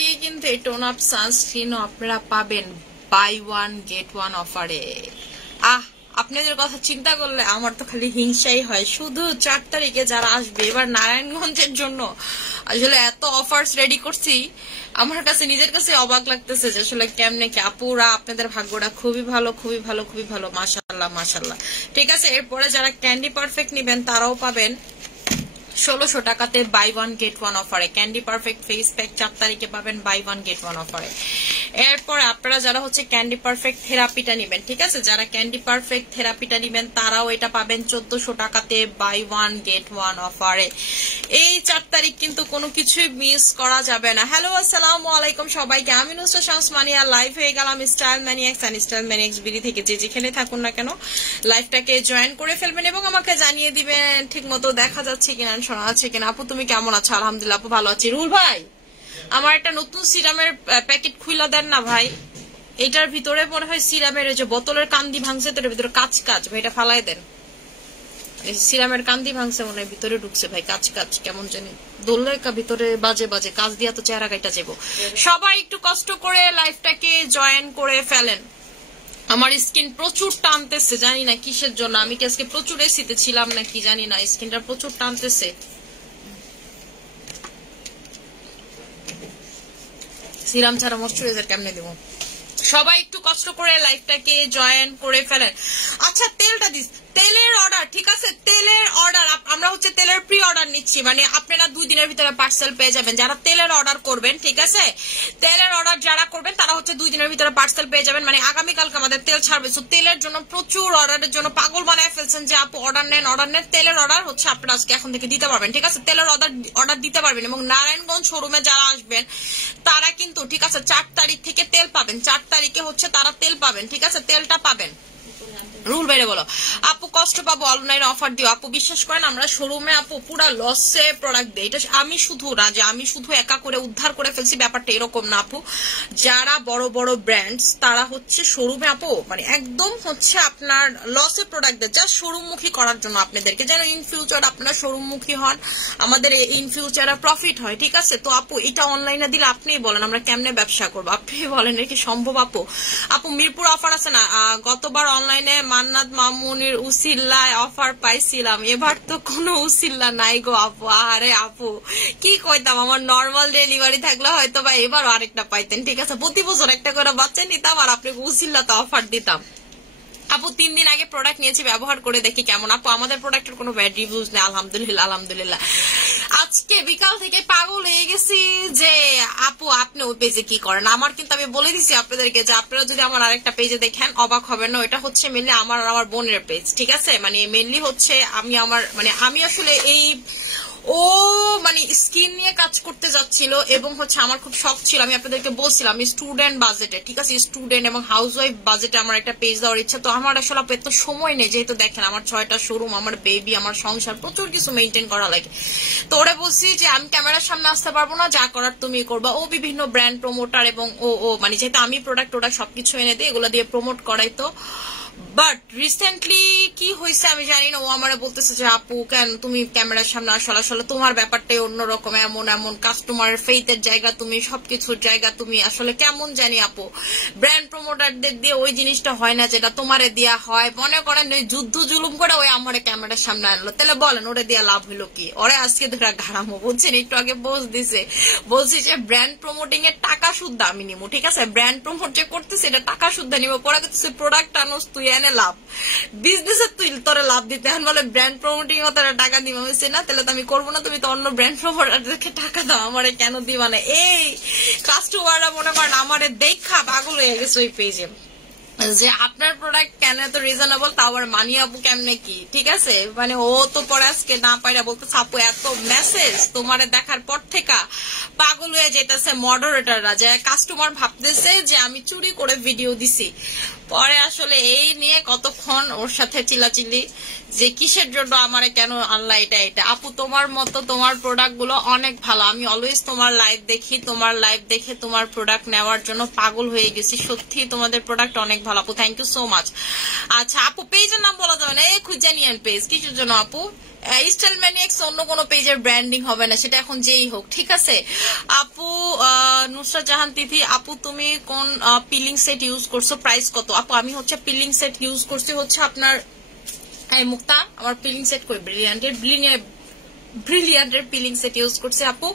তারিখে কিন্তু এই টোন আপ সানস্ক্রিনও আপনারা পাবেন বাই ওয়ান গেট ওয়ান অফারে। আপনাদের কথা চিন্তা করলে আমার তো খালি হিংসাই হয়। শুধু 4 তারিখে যারা আসবে এবার নারায়ণগঞ্জের জন্য আসলে এত অফার্স রেডি করছি, আমার কাছে নিজের কাছে অবাক লাগতেছে যে আসলে কেমনে কি। আপুরা আপনাদের ভাগ্যটা খুবই ভালো, খুবই ভালো, খুবই ভালো, মাশাআল্লাহ মাশাআল্লাহ। ঠিক আছে, এরপরে যারা ক্যান্ডি পারফেক্ট নিবেন তারাও পাবেন 1600 টাকাতে বাই ওয়ান গেট ওয়ান অফারে। ক্যান্ডি পারফেক্ট ফেস প্যাক 4 তারিখে পাবেন বাই ওয়ান গেট ওয়ান অফারে। এরপর আপনারা যারা হচ্ছে ক্যান্ডি পারফেক্ট থেরাপিটা নিবেন, ঠিক আছে, যারা ক্যান্ডি পারফেক্ট থেরাপিটা নিবেন তারাও এটা পাবেন 1400 টাকাতে বাই ওয়ান গেট ওয়ান অফারে। এই 4 তারিখ কিন্তু কোনো কিছুই মিস করা যাবে না। হ্যালো আসসালামু আলাইকুম সবাইকে, আমি নুসরাত শামস মানিয়া লাইভ হয়ে গেলাম style maniacs and style maniacs BD থেকে। যে যেখানে থাকুন না কেন লাইভটাকে জয়েন করে ফেলবেন এবং আমাকে জানিয়ে দিবেন ঠিক মতো দেখা যাচ্ছে কিনা, শোনা যাচ্ছে কিনা। আপু তুমি কেমন আছো? আলহামদুলিল্লাহ আপু ভালো আছি। রুল ভাই আমার একটা নতুন সিরামের প্যাকেট খুইলা দেন না ভাই। এটার ভিতরে মনে হয় সিরামের যে বোতলের কান্দি ভাঙছে, তো এটার ভিতরে কাজ কাজ ভাই, এটা ফালাই দেন। সিরামের কান্দি ভাঙছে মনে হয় ভিতরে ঢুকছে ভাই, কাজ কাজ কেমন জানি দোলে ভিতরে বাজে বাজে কাজ দিয়া তো চেহারা গাইটা যাবো। সবাই একটু কষ্ট করে লাইভটাকে জয়েন করে ফেলেন। আমার স্কিন প্রচুর টানতেছে, জানি না কিসের জন্য। আমি কি আজকে প্রচুর এসিতে ছিলাম নাকি জানি না, স্কিনটা প্রচুর টানতেছে। সিরাম ছাড়া ময়শ্চারাইজার কেমনে দেবো? সবাই একটু কষ্ট করে লাইভটাকে জয়েন করে ফেলেন। আচ্ছা তেলটা দিস, তেলের অর্ডার, ঠিক আছে, তেলের অর্ডার আমরা হচ্ছে তেলের প্রি অর্ডার নিচ্ছি, মানে আপনারা 2 দিনের ভিতরে পার্সেল পেয়ে যাবেন। যারা তেলের অর্ডার করবেন, ঠিক আছে, তেলের অর্ডার যারা করবেন তারা হচ্ছে 2 দিনের ভিতরে পার্সেল পেয়ে যাবেন। মানে আগামীকালকে আমাদের তেল ছাড়বে, সো তেলের জন্য প্রচুর অর্ডারের জন্য পাগল বানায় ফেলছেন যে আপু অর্ডার নেন অর্ডার নেন। তেলের অর্ডার হচ্ছে আপনারা আজকে এখন থেকে দিতে পারবেন, ঠিক আছে, তেলের অর্ডার দিতে পারবেন। এবং নারায়ণগঞ্জ শোরুমে যারা আসবেন তারা কিন্তু, ঠিক আছে, 4 তারিখ থেকে তেল পাবেন। 4 তারিখে হচ্ছে তারা তেল পাবেন, ঠিক আছে, তেলটা পাবেন। রুল বাইরে বলো আপু কষ্ট পাবো অনলাইন অফার দিও। আপু বিশ্বাস করেন আমরা শোরুমে আপু পুরা লসে প্রোডাক্ট দিই। এটা আমি শুধু না যে আমি শুধু একা করে উদ্ধার করে ফেলছি, ব্যাপারটা এরকম না আপু। যারা বড় বড় ব্র্যান্ডস তারা হচ্ছে শোরুমে আপু মানে একদম হচ্ছে আপনার লসে প্রোডাক্ট দেয়, যা শোরুমমুখী করার জন্য আপনাদেরকে, যেন ইন ফিউচার আপনারা শোরুমমুখী হন, আমাদের ইন ফিউচারে প্রফিট হয়, ঠিক আছে। তো আপু এটা অনলাইনে দিলে আপনিই বলেন আমরা কেমনে ব্যবসা করবো, আপনি বলেন এটা কি সম্ভব? আপু আপু মিরপুর অফার আছে না? গতবার অনলাইনে মান্নাত মামুনির উসিল্লায় অফার পাইছিলাম, এবার তো কোনো উসিল্লা নাই গো আপু। আরে আপু কি কইতাম, আমার নর্মাল ডেলিভারি থাকলে হয়তো বা এবারও আরেকটা পাইতেন, ঠিক আছে, প্রতি বছর একটা করে বাচ্চা নিতাম আর আপনাকে উসিল্লাতে অফার দিতাম। আপু 3 দিন আগে প্রোডাক্ট নিয়েছি, ব্যবহার করে দেখি কেমন। আপু আমাদের প্রোডাক্টের কোনো ব্যাড রিভিউজ নেই, আলহামদুলিল্লাহ আলহামদুলিল্লাহ। আজকে বিকাল থেকে পাগল হয়ে গেছি যে আপু আপনি ওই পেজে কি করেন। আমার কিন্তু আমি বলে দিচ্ছি আপনাদেরকে যে আপনারা যদি আমার আরেকটা পেজে দেখেন অবাক হবেন না, এটা হচ্ছে মেনলি আমার বোনের পেজ, ঠিক আছে, মানে মেনলি হচ্ছে আমি আসলে এই মানে স্কিন নিয়ে কাজ করতে যাচ্ছিল এবং হচ্ছে আমার খুব শখ ছিল। আমি আপনাদেরকে বলছিলাম আমি স্টুডেন্ট বাজেটে, ঠিক আছে, স্টুডেন্ট এবং হাউস ওয়াইফ বাজেটে আমার একটা পেজ দেওয়ার ইচ্ছা। তো আমার আসলে এত সময় নেই, যেহেতু দেখেন আমার 6টা শোরুম, আমার বেবি, আমার সংসার, প্রচুর কিছু মেনটেন করা লাগে। তো ওরা বলছি যে আমি ক্যামেরার সামনে আসতে পারবো না, যা করার তুমি করবা। ও বিভিন্ন ব্র্যান্ড প্রমোটার এবং ও মানে যেহেতু আমি প্রোডাক্ট সবকিছু এনে দিই, এগুলো দিয়ে প্রমোট করাই। তো বাট রিসেন্টলি কি হয়েছে আমি জানি না, ও আমার বলতেছে যে আপু কেন তুমি ক্যামেরার সামনে আসলে তোমার ব্যাপারটাই অন্যরকম, এমন এমন কাস্টমারের ফেইথের জায়গা তুমি, সবকিছুর জায়গা তুমি, আসলে কেমন জানি আপু ব্র্যান্ড প্রমোটারদের দিয়ে ওই জিনিসটা হয় না যেটা তোমারে দেওয়া হয়। মনে করেন ওই যুদ্ধ জুলুম করে ওই আমার ক্যামেরার সামনে আনলো, তাহলে বলেন ওরে দিয়ে লাভ হলো কি? ওরে আজকে ধরা ঘাড়ামো, বুঝছেন, একটু আগে বলছি যে ব্র্যান্ড প্রমোটিং এর টাকা শুদ্ধ আমি নিবো, ঠিক আছে, ব্র্যান্ড প্রমোট যে করতেছে এটা টাকা শুদ্ধ নিবো। পরে প্রোডাক্ট আনোস তুই এনে লাভ, বিজনেসের তুই তোরে লাভ দিতে হন, বলে ব্র্যান্ড প্রমোটিং ও তোরা টাকা দিবা। হয়েছে না, তাহলে তো আমি করবো না, তুমি তো অন্য ব্র্যান্ড প্রমোটারদেরকে টাকা দাও, আমারে কেন দিবা না? এই কাস্টমাররা মনে করেন আমারে দেখা পাগল হয়ে গেছে ওই পেজে যে আপনার প্রোডাক্ট কেন এত রিজনেবল, তা আবার মানি আপু কেমনে কি, ঠিক আছে, মানে ও তো পরে আজকে না পাইরা বলতে আপু এত মেসেজ তোমারে দেখার পর থেকে পাগল হয়ে যেতেছে মডারেটররা, যে কাস্টমার ভাবতেছে যে আমি চুরি করে ভিডিও দিছি। পরে আসলে এই নিয়ে কতক্ষণ ওর সাথে চিল্লাচিল্লি যে কিসের জন্য আমারে কেন আনলা এটা। আপু তোমার মতো তোমার প্রোডাক্ট গুলো অনেক ভালো, আমি অলওয়েজ তোমার লাইভ দেখি, তোমার লাইভ দেখে তোমার প্রোডাক্ট নেওয়ার জন্য পাগল হয়ে গেছি, সত্যি তোমাদের প্রোডাক্ট অনেক ভালো আপু, থ্যাংক ইউ সো মাচ। আচ্ছা আপু পেজের নাম বলা যাবে না, এই খুঁজে নিয়েন পেজ, কিসের জন্য আপু স্টাইল ম্যানিয়াক্স অন্য কোনো পেজের ব্র্যান্ডিং হবে না, সেটা এখন যেই হোক, ঠিক আছে। আপু নুসরাত জাহান তিথি, আপু তুমি কোন পিলিং সেট ইউজ করছো, প্রাইস কত? আপু আমি হচ্ছে পিলিং সেট ইউজ করছি হচ্ছে আপনার মুক্তা, আমার পিলিং সেট করি ব্রিলিয়ান্টের পিলিং সেট ইউজ করছে আপু।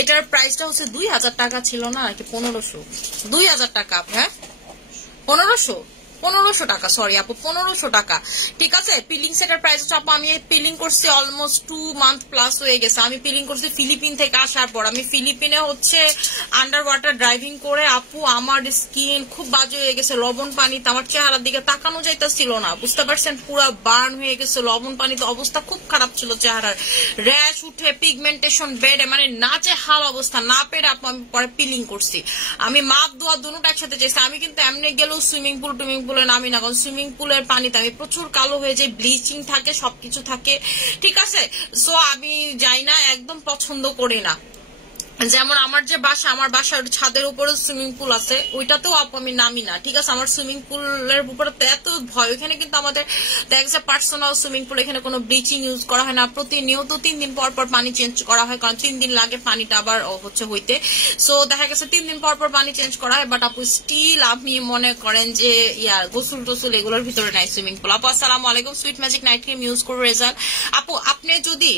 এটার প্রাইসটা হচ্ছে 2000 টাকা ছিল না নাকি 1500, 2000 টাকা। হ্যাঁ 1500 টাকা, সরি আপু 1500 টাকা, ঠিক আছে। পিলিং সেটের প্রাইস হচ্ছে আপু, আমি পিলিং করছি অলমোস্ট 2 মান্থ প্লাস হয়ে গেছে। আমি পিলিং করছি ফিলিপিন থেকে আসার পর। আমি ফিলিপিনে হচ্ছে আন্ডার ওয়াটার ড্রাইভিং করে আপু আমার স্কিন খুব বাজে হয়ে গেছে। লবণ পানিতে আমার চেহারার দিকে তাকানো যাইতেছিল না, বুঝতে পারছেন, পুরো বার্ন হয়ে গেছে। লবণ পানিতে অবস্থা খুব খারাপ ছিল চেহারার, র্যাশ উঠে পিগমেন্টেশন বেড়ে, মানে নাচে হাল অবস্থা না পেরে আপু আমি পরে পিলিং করছি। আমি মাপ দোয়া দুটোটা একসাথে চাইছি। আমি কিন্তু এমনি গেলেও সুইমিং পুলে নামি না, কারণ সুইমিং পুলের পানিতে আমি প্রচুর কালো হয়ে যায়, ব্লিচিং থাকে, সবকিছু থাকে, ঠিক আছে। সো আমি যাই না, একদম পছন্দ করি না। যেমন আমার যে বাসা, আমার বাসার ছাদের উপরে সুইমিং পুল আছে, ওইটাতেও আমি নামি না, ঠিক আছে। আমার সুইমিং পুলের উপরে এত ভয়, ওইখানে কিন্তু আমাদের দেখা যায় পার্সোনাল সুইমিং পুল, এখানে কোনো ব্লিচিং ইউজ করা হয় না। প্রতিনিয়ত 3 দিন পর পর পানি চেঞ্জ করা হয়, কারণ 3 দিন লাগে পানিটা আবার হচ্ছে হইতে। সো দেখা গেছে 3 দিন পর পর পানি চেঞ্জ করা হয়। বাট আপু স্টিল আপনি মনে করেন যে গোসল টোসল এগুলোর ভিতরে নাই সুইমিং পুল। আপু আসসালামু আলাইকুম, sweet magic night cream use করবো রেজাল্ট। আপু আপনি যদি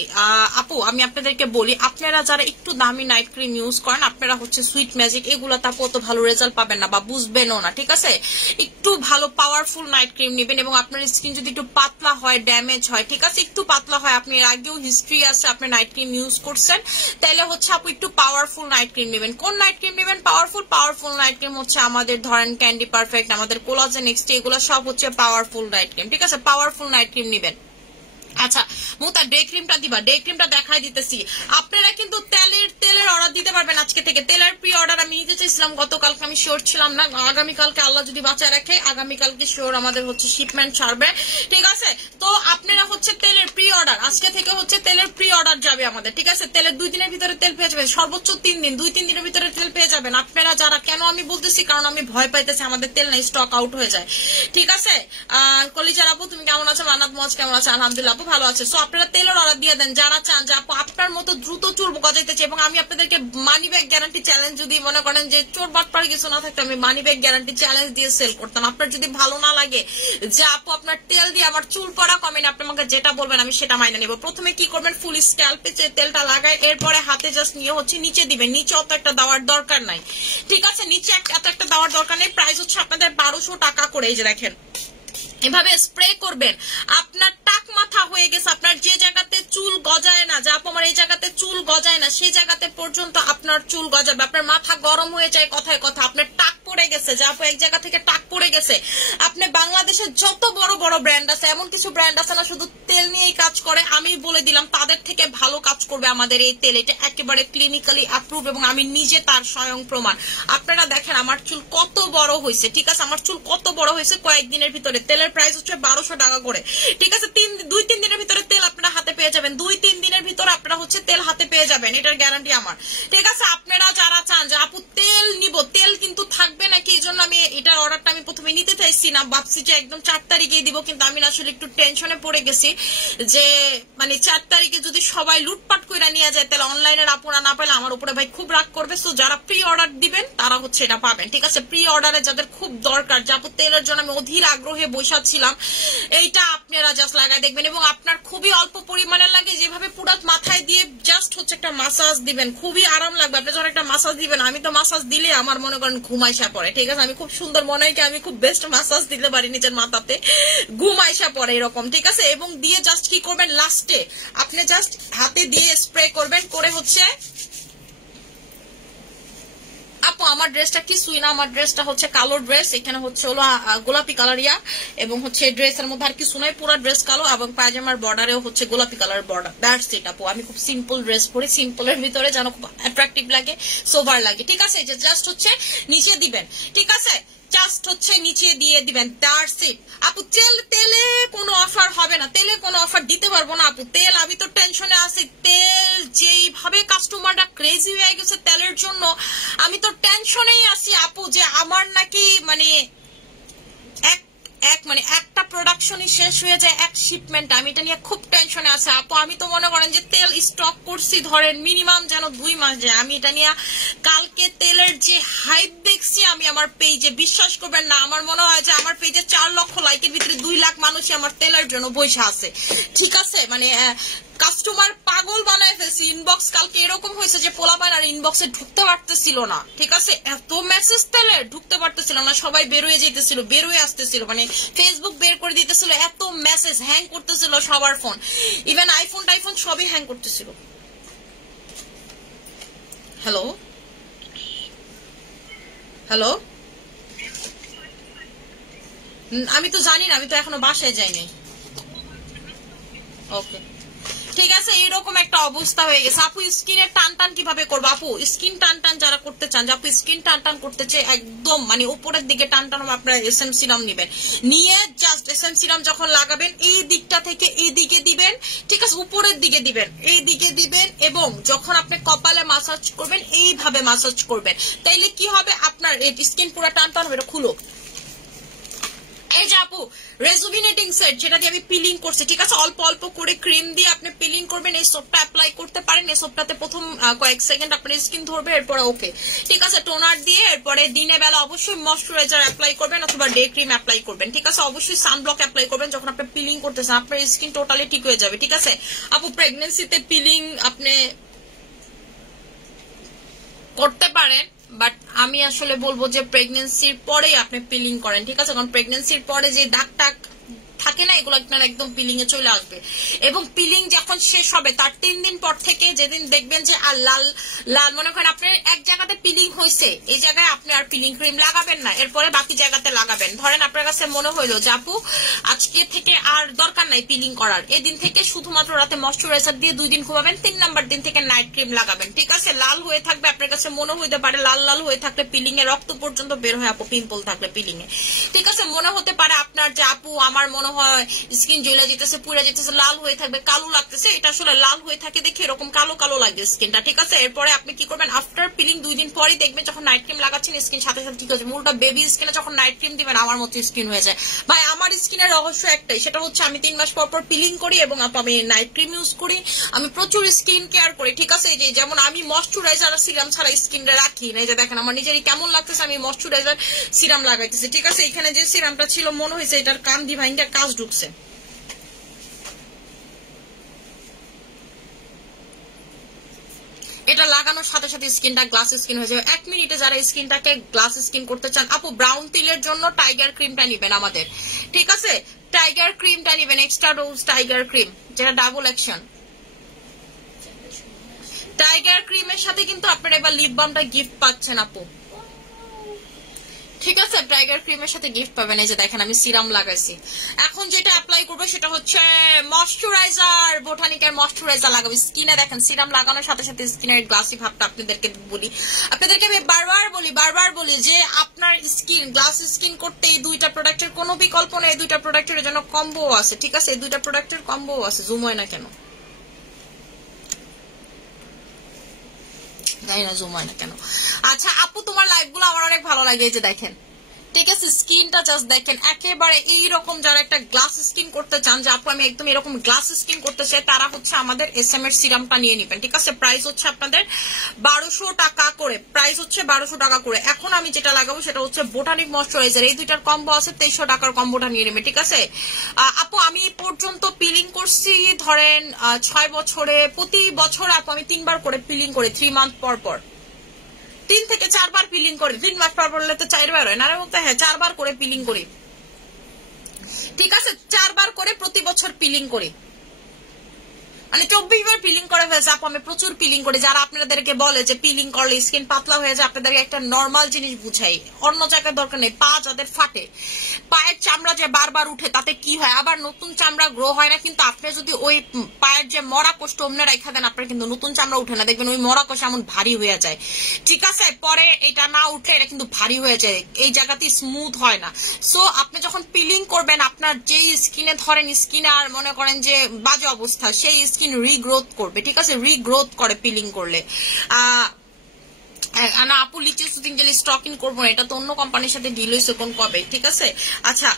আপু আমি আপনাদেরকে বলি, আপনারা যারা একটু দামি নাইট ক্রিম ইউজ করেন, আপনারা হচ্ছে সুইট ম্যাজিক এগুলো তারপর অত ভালো রেজাল্ট পাবেন না বা বুঝবেনও না, ঠিক আছে। একটু ভালো পাওয়ারফুল নাইট ক্রিম নেবেন, এবং আপনার স্কিন যদি একটু পাতলা হয়, ড্যামেজ হয়, ঠিক আছে, একটু পাতলা হয়, আপনি এর আগেও হিস্ট্রি আছে আপনি নাইট ক্রিম ইউজ করছেন, তাহলে হচ্ছে আপু একটু পাওয়ারফুল নাইট ক্রিম নেবেন। কোন নাইট ক্রিম নেবেন? পাওয়ারফুল নাইট ক্রিম হচ্ছে আমাদের ধরেন ক্যান্ডি পারফেক্ট, আমাদের কোলাজেন এক্সটি, এগুলো সব হচ্ছে পাওয়ারফুল নাইট ক্রিম, ঠিক আছে। পাওয়ারফুল নাইট ক্রিম নেবেন। আচ্ছা মুতা ডে ক্রিমটা দিবা, ডে ক্রিমটা দেখাই দিতেছি। আপনারা কিন্তু তেলের অর্ডার দিতে পারবেন আজকে থেকে। তেলের প্রি অর্ডার আমি নিতে চাইছিলাম গতকালকে, আমি শিওর ছিলাম না। আগামীকালকে আল্লাহ যদি বাঁচায় রাখে, আগামীকালকে শিওর আমাদের হচ্ছে শিপমেন্ট ছাড়বে, ঠিক আছে। তো আপনারা হচ্ছে তেলের প্রি অর্ডার আজকে থেকে হচ্ছে তেলের প্রি অর্ডার যাবে আমাদের, ঠিক আছে। তেলের 2 দিনের ভিতরে তেল পেয়ে যাবেন, সর্বোচ্চ 3 দিন, 2-3 দিনের ভিতরে তেল পেয়ে যাবেন আপনারা যারা। কেন আমি বলতেছি, কারণ আমি ভয় পাইতেছি আমাদের তেল নাই, স্টক আউট হয়ে যায়, ঠিক আছে। কলিজার আপু তুমি কেমন আছো? মানাত মজ কেমন আছে? আলহামদুলিল্লাহ আপু ভালো আছে। সো আপনারা তেলের অর্ডার দিয়ে দেন যারা চান যে আপু আপনার মতো দ্রুত চুল গজাইতে চাই। এবং আমি আপনাদেরকে মানি ব্যাগ গ্যারান্টি চ্যালেঞ্জ, যদি মনে করেন যে চোর বাটপার কিছু না থাকতো, আমি মানি ব্যাগ গ্যারান্টি চ্যালেঞ্জ দিয়ে সেল করতাম। আপনার যদি ভালো না লাগে যে আপু আপনার তেল দিয়ে আমার চুল পড়া কমে না, আপনি আমাকে যেটা বলবেন আমি সেটা মাইনে নেব। প্রথমে কি করবেন, ফুল স্ক্যাল্পে তেলটা লাগায়, এরপরে হাতে জাস্ট নিয়ে হচ্ছে নিচে দিবেন। নিচে অত একটা দেওয়ার দরকার নাই, ঠিক আছে। নিচে এত একটা দেওয়ার দরকার নেই। প্রাইস হচ্ছে আপনাদের 1200 টাকা করে। এই যে দেখেন, এভাবে স্প্রে করবেন। আপনার টাক মাথা হয়ে গেছে, আপনার যে জায়গাতে চুল গজায় না, যা আমার এই জায়গাতে চুল গজায় না, সেই জায়গাতে পর্যন্ত আপনার চুল গজাবে। আপনার মাথা গরম হয়ে যায় কথায় কথা, আপনার টাক পড়ে গেছে, যা এক জায়গা থেকে টাক পড়ে গেছে। আপনি বাংলাদেশের যত বড় বড় ব্র্যান্ড আছে, এমন কিছু ব্র্যান্ড আছে না শুধু তেল নিয়েই কাজ করে, আমি বলে দিলাম তাদের থেকে ভালো কাজ করবে আমাদের এই তেল। এটা একেবারে ক্লিনিক্যালি অ্যাপ্রুভ এবং আমি নিজে তার স্বয়ং প্রমাণ। আপনারা দেখেন আমার চুল কত বড় হয়েছে, ঠিক আছে। আমার চুল কত বড় হয়েছে কয়েকদিনের ভিতরে। তেলের প্রাইস হচ্ছে 1200 টাকা করে, ঠিক আছে। 2-3 দিনের ভিতরে তেল আপনারা হাতে পেয়ে যাবেন। 2-3 দিনের ভিতরে আপনারা হচ্ছে তেল হাতে পেয়ে যাবেন, এটার গ্যারান্টি আমার, ঠিক আছে। আপনারা যারা চান যে আপু তেল নিব, তেল কিন্তু থাকবে নাকি, এই জন্য আমি এটার অর্ডারটা আমি প্রথমে নিতে চাইছি না, ভাবছি যে একদম 4 তারিখেই দিব। কিন্তু আমি আসলে একটু টেনশনে পড়ে গেছি যে মানে 4 তারিখে যদি সবাই লুটপাট করে নিয়ে যায়, তাহলে অনলাইনের আপুরা না পেলে আমার উপরে ভাই খুব রাগ করবে। সো যারা প্রি অর্ডার দিবেন তারা হচ্ছে এটা পাবেন, ঠিক আছে। প্রি অর্ডারে যাদের খুব দরকার, যে আপু তেলের জন্য আমি অধীর আগ্রহে বসাচ্ছিলাম, এইটা আপনারা জাস্ট লাগাই দেখবেন। এবং আপনার খুবই অল্প পরিমাণে লাগে, যেভাবে পুরো মাথায় দিয়ে জাস্ট হচ্ছে একটা মাসাজ দিবেন, খুবই আরাম লাগবে। আপনি যখন একটা মাসাজ দিবেন, আমি তো মাসাজ দিলে আমার মনে করেন ঘুম আইসা পড়ে, ঠিক আছে। আমি খুব সুন্দর মনে হয় কি আমি খুব বেস্ট মাসাজ দিতে পারি নিজের মাথাতে, ঘুম আইসা পড়ে এরকম, ঠিক আছে। এবং দিয়ে জাস্ট কি করবেন, লাস্টে আপনি জাস্ট হাতে দিয়ে স্প্রে করবেন, করে হচ্ছে আপু আমার ড্রেসটা কি সুইনা, আমার ড্রেসটা হচ্ছে কালো ড্রেস, এখানে হচ্ছে হলো গোলাপি কালারিয়া, এবং হচ্ছে ড্রেসের মধ্যে আর কিছু নয়, পুরো ড্রেস কালো, এবং পায়জামার বর্ডারেও হচ্ছে গোলাপি কালার বর্ডার। দ্যাটস ইট আপু। আমি খুব সিম্পল ড্রেস পরি, সিম্পলের ভিতরে যেন খুব অ্যাট্রাকটিভ লাগে, সোবার লাগে, ঠিক আছে। যে জাস্ট হচ্ছে নিচে দিবেন, ঠিক আছে, জাস্ট হচ্ছে নিচে দিয়ে দিবেন, দ্যাটস ইট আপু। তেলে কোনো অফার হবে না, তেলে কোনো অফার দিতে পারবো না আপু। তেল আমি তো টেনশনে আছি, তেল যেইভাবে কাস্টমাররা ক্রেজি হয়ে গেছে তেলের জন্য, আমি তো টেনশনেই আছি আপু, যে আমার নাকি মানে মানে একটা প্রোডাকশনই শেষ হয়ে যায় এক শিপমেন্ট। আমি এটা নিয়ে খুব টেনশনে আছে আপু। আমি তো মনে করেন যে তেল স্টক করছি ধরেন মিনিমাম যেন 2 মাস যায়। আমি এটা নিয়ে কালকে তেলের যে হাইপ দেখছি আমি আমার পেজে, বিশ্বাস করবেন না, আমার মনে হয় যে আমার পেজে 4 লক্ষ লাইকের ভিতরে 2 লাখ মানুষই আমার তেলের জন্য বসে আছে। ঠিক আছে, মানে কাস্টমার পাগল বানায় ফেলছে। ইনবক্স কালকে এরকম হয়েছে যে পোলাপান আর ইনবক্সে ঢুকতে পারতেছিল না। ঠিক আছে, এত মেসেজ তেলে ঢুকতে পারতেছিল না, সবাই বেরোয় যেতেছিল, বেরোয় আসতেছিল, মানে ফেসবুক বের করে দিতেছিল, এত মেসেজ, হ্যাং করতেছিল সবার ফোন, ইভেন আইফোন টাইফোন সবই হ্যাং করতেছিল। হ্যালো হ্যালো, আমি তো জানি না, আমি তো এখনো বাসায় যাইনি। ওকে ঠিক আছে, এরকম একটা অবস্থা হয়ে গেছে। আপু স্কিনের টান টান কিভাবে করবো? আপু স্কিন টান টান যারা করতে চান, যে আপু স্কিন টান টান করতে চাই একদম মানে উপরের দিকে টান টান, আপনারা এসএম সিরাম নিবেন, নিয়ে জাস্ট এসএম সিরাম যখন লাগাবেন এই দিকটা থেকে এই দিকে দিবেন, ঠিক আছে, উপরের দিকে দিবেন, এই দিকে দিবেন, এবং যখন আপনি কপালে মাসাজ করবেন এইভাবে মাসাজ করবেন, তাইলে কি হবে আপনার স্কিন পুরো টান টান হবে। এটা খুলো, এই যে আপু রেজুভিনেটিং সেট যেটা দিয়ে আমি পিলিং করছি, ঠিক আছে, অল্প অল্প করে ক্রিম দিয়ে আপনি পিলিং করবেন। এই সোপটা অ্যাপ্লাই করতে পারেন, এই সোপটাতে প্রথম কয়েক সেকেন্ড আপনার স্কিন ধরবে, এরপরে ওকে, ঠিক আছে, টোনার দিয়ে এরপরে দিনে বেলা অবশ্যই ময়শ্চারাইজার অ্যাপ্লাই করবেন অথবা ডে ক্রিম অ্যাপ্লাই করবেন, ঠিক আছে, অবশ্যই সানব্লক অ্যাপ্লাই করবেন যখন আপনি পিলিং করতেছেন, আপনার স্কিন টোটালি ঠিক হয়ে যাবে। ঠিক আছে আপু, প্রেগনেন্সিতে পিলিং আপনি করতে পারেন, বাট আমি আসলে বলবো যে প্রেগনেন্সির পরেই আপনি পিলিং করেন, ঠিক আছে, কারণ প্রেগনেন্সির পরে যে দাগ টাগ থাকে না এগুলো আপনার একদম পিলিং এ চলে আসবে, এবং পিলিং যখন শেষ হবে তার 3 দিন পর থেকে যেদিন দেখবেন যে আর লাল লাল মনে করেন আপনার এক জায়গাতে পিলিং হয়েছে, এই জায়গায় আপনি আর পিলিং ক্রিম লাগাবেন না, এরপরে বাকি জায়গাতে লাগাবেন। ধরেন আপনার কাছে মনে হইলো যে আপু আজকে থেকে আর দরকার নাই পিলিং করার, এই দিন থেকে শুধুমাত্র রাতে ময়শ্চারাইজার দিয়ে 2 দিন ঘুমাবেন, 3 নাম্বার দিন থেকে নাইট ক্রিম লাগাবেন, ঠিক আছে। লাল হয়ে থাকবে, আপনার কাছে মনে হইতে পারে লাল লাল হয়ে থাকলে পিলিং এ রক্ত পর্যন্ত বের হয় আপু, পিম্পল থাকলে পিলিং এ, ঠিক আছে, মনে হতে পারে আপনার যে আপু আমার মনে হয় স্কিন জ্বলে যেতেছে, পুড়ে যেতেছে, লাল হয়ে থাকবে, কালো লাগতেছে, এটা আসলে লাল হয়ে থাকে দেখে এরকম কালো কালো লাগবে স্কিনটা, ঠিক আছে। এরপরে আপনি কি করবেন, আফটার পিলিং 2 দিন পরে দেখবেন যখন নাইট ক্রিম লাগাচ্ছেন স্কিন সাথে সাথে ঠিক হচ্ছে। মূলটা বেবি স্কিনে যখন নাইট ক্রিম দিবেন আমার মতো স্কিন হয়ে যায়। ভাই আমার স্কিনের রহস্য একটাই, সেটা হচ্ছে আমি 3 মাস পর পর পিলিং করি এবং আমি নাইট ক্রিম ইউজ করি, আমি প্রচুর স্কিন কেয়ার করি, ঠিক আছে। এই যে যেমন আমি ময়শ্চারাইজার আর সিরাম ছাড়া স্কিনটা রাখি না, এই যে দেখেন আমার নিজেরই কেমন লাগতেছে, আমি ময়শ্চারাইজার সিরাম লাগাইতেছি, ঠিক আছে। এখানে যে সিরামটা ছিল মনে হয়েছে এটার কান দি ভাইঙ্গা কাজ ঢুকছে। এটা লাগানোর সাথে সাথে স্কিনটা গ্লাস স্কিন হয়ে যাবে 1 মিনিটে। যারা স্কিনটাকে গ্লাস স্কিন করতে চান আপু ব্রাউন তিলের জন্য টাইগার ক্রিমটা নিবেন আমাদের, ঠিক আছে, টাইগার ক্রিমটা নিবেন, এক্সট্রা ডোজ টাইগার ক্রিম যেটা ডাবল অ্যাকশন। টাইগার ক্রিমের সাথে কিন্তু আপনারা এবার লিপ বামটা গিফট পাচ্ছেন আপু, ঠিক আছে, টাইগার ক্রিমের সাথে গিফট পাবেন। এই যে দেখেন আমি সিরাম লাগাইছি, এখন যেটা অ্যাপ্লাই করবো সেটা হচ্ছে ময়শ্চারাইজার, বোটানিকের ময়শ্চারাইজার লাগাবো স্কিনে। দেখেন সিরাম লাগানোর সাথে সাথে স্কিনের গ্লাসি ভাবটা আপনাদেরকে আমি বারবার বলি যে আপনার স্কিন গ্লাস স্কিন করতে এই 2টা প্রোডাক্টের কোনো বিকল্প নেই, এই 2টা প্রোডাক্টের জন্য কম্বো আছে, ঠিক আছে, এই 2টা প্রোডাক্টের কম্বো আছে, জুম হয় না কেন জানি না, জুম হয় না কেন। আচ্ছা আপু তোমার লাইভ গুলো আমার অনেক ভালো লাগে, এই যে দেখেন, ঠিক আছে, স্কিনটা জাস্ট দেখেন একেবারে এইরকম। যারা একটা গ্লাস স্কিন করতে চান যে আপু আমি একদম এরকম গ্লাস স্কিন করতে চাই, তারা হচ্ছে আমাদের এসএম এর সিরামটা নিয়ে নিবেন, ঠিক আছে। প্রাইস হচ্ছে আপনাদের 1200 টাকা করে, প্রাইস হচ্ছে 1200 টাকা করে। এখন আমি যেটা লাগাবো সেটা হচ্ছে বোটানিক ময়শ্চারাইজার, এই 2টার কম্বো আছে, 2300 টাকার কম্বোটা নিয়ে নেবে, ঠিক আছে। আপু আমি পর্যন্ত পিলিং করছি ধরেন 6 বছরে, প্রতি বছর আপু আমি 3 বার করে পিলিং করি, 3 মান্থ পর পর 3 থেকে 4 বার পিলিং করি, 3 মাস পর পড়লে তো 4 বার হয় না, বলতে হ্যাঁ 4 বার করে পিলিং করি, ঠিক আছে, 4 বার করে প্রতি বছর পিলিং করি, মানে 24 বার পিলিং করে ফেলছে আপু, আমি প্রচুর পিলিং করি। যারা আপনাদেরকে বলে যে পিলিং করলে স্কিন পাতলা হয়ে যায়, আপনাদেরকে একটা নর্মাল জিনিস বুঝাই, অন্য জায়গায় দরকার নেই। পা যাদের ফাটে, পায়ের চামড়া যে বারবার উঠে তাতে কি হয়, আবার নতুন চামড়া গ্রো হয় না, কিন্তু আপনি যদি ওই পায়ের যে মরা কোষটা অমনে রাখা দেন আপনার কিন্তু নতুন চামড়া উঠে না, দেখবেন ওই মরা কোষ এমন ভারী হয়ে যায়, ঠিক আছে। পরে এটা না উঠলে এটা কিন্তু ভারী হয়ে যায়, এই জায়গাতে স্মুথ হয় না। সো আপনি যখন পিলিং করবেন আপনার যেই স্কিনে ধরেন স্কিনে আর মনে করেন যে বাজে অবস্থা, সেই স্কিন রিগ্রোথ করবে, ঠিক আছে, রিগ্রোথ করে পিলিং করলে। না আপু লিচি সুদিন গেলে স্টক ইন করবো না, এটা তো অন্য কোম্পানির সাথে ডিল হয়েছে কোন কবে, ঠিক আছে। আচ্ছা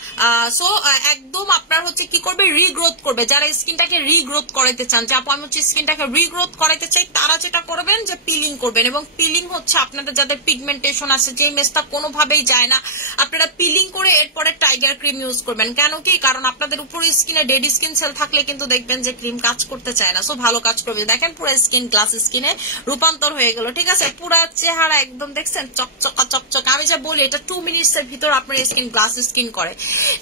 সো একদম আপনার হচ্ছে কি করবে, রিগ্রোথ করবে। যারা স্কিনটাকে রিগ্রোথ করাইতে চান, যে আপু আমি হচ্ছে স্কিনটাকে রিগ্রোথ করাইতে চাই, তারা যেটা করবেন যে পিলিং করবেন। এবং পিলিং হচ্ছে আপনাদের যাদের পিগমেন্টেশন আছে, যে মেসটা কোনোভাবেই যায় না, আপনারা পিলিং করে এরপরে টাইগার ক্রিম ইউজ করবেন। কেন কি, কারণ আপনাদের উপর স্কিনে ডেড স্কিন সেল থাকলে কিন্তু দেখবেন যে ক্রিম কাজ করতে চায় না, সো ভালো কাজ করবে। দেখেন পুরো স্কিন গ্লাস স্কিনে রূপান্তর হয়ে গেল, ঠিক আছে। পুরো চেহারা একদম দেখছেন চকচকা চকচকা। আমি যা বলি এটা 2 মিনিটস এর ভিতর আপনার স্কিন গ্লাস স্কিন করে,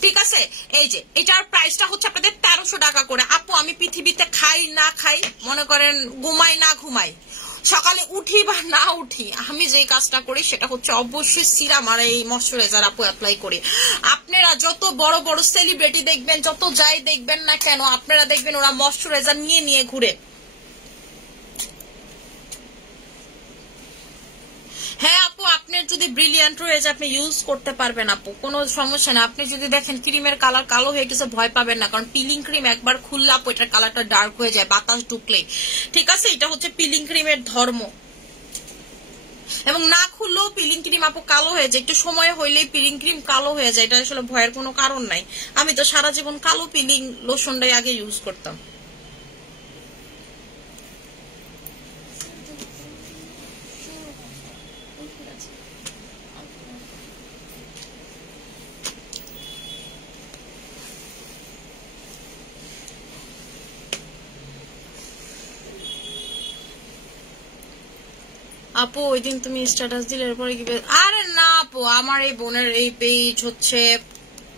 ঠিক আছে। এই যে এটার প্রাইসটা হচ্ছে আপনাদের 1300 টাকা করে। আপু আমি পৃথিবীতে খাই না খাই, মনে করেন ঘুমাই না ঘুমাই, সকালে উঠি বা না উঠি, আমি যে কাজটা করি সেটা হচ্ছে অবশ্যই সিরাম আর এই ময়শ্চারাইজার আপু অ্যাপ্লাই করি। আপনারা যত বড় বড় সেলিব্রিটি দেখবেন, যত যাই দেখবেন না কেন, আপনারা দেখবেন ওরা ময়শ্চারাইজার নিয়ে নিয়ে ঘুরে। হ্যাঁ আপু আপনার যদি ব্রিলিয়ান্ট রয়েছে আপনি ইউজ করতে পারবেন আপু, কোনো সমস্যা না। আপনি যদি দেখেন ক্রিমের কালার কালো হয়ে গেছে, ভয় পাবেন না, কারণ পিলিং ক্রিম একবার খুললে আপু এটার কালারটা ডার্ক হয়ে যায় বাতাস ঢুকলেই, ঠিক আছে। এটা হচ্ছে পিলিং ক্রিমের ধর্ম। এবং না খুললেও পিলিং ক্রিম আপু কালো হয়ে যায়, একটু সময় হইলেই পিলিং ক্রিম কালো হয়ে যায়, এটা আসলে ভয়ের কোনো কারণ নাই। আমি তো সারা জীবন কালো পিলিং লোশনটাই আগে ইউজ করতাম। আপু ওই দিন তুমি স্ট্যাটাস দিলে এরপরে কি, আরে না আপু আমার এই বোনের এই পেজ হচ্ছে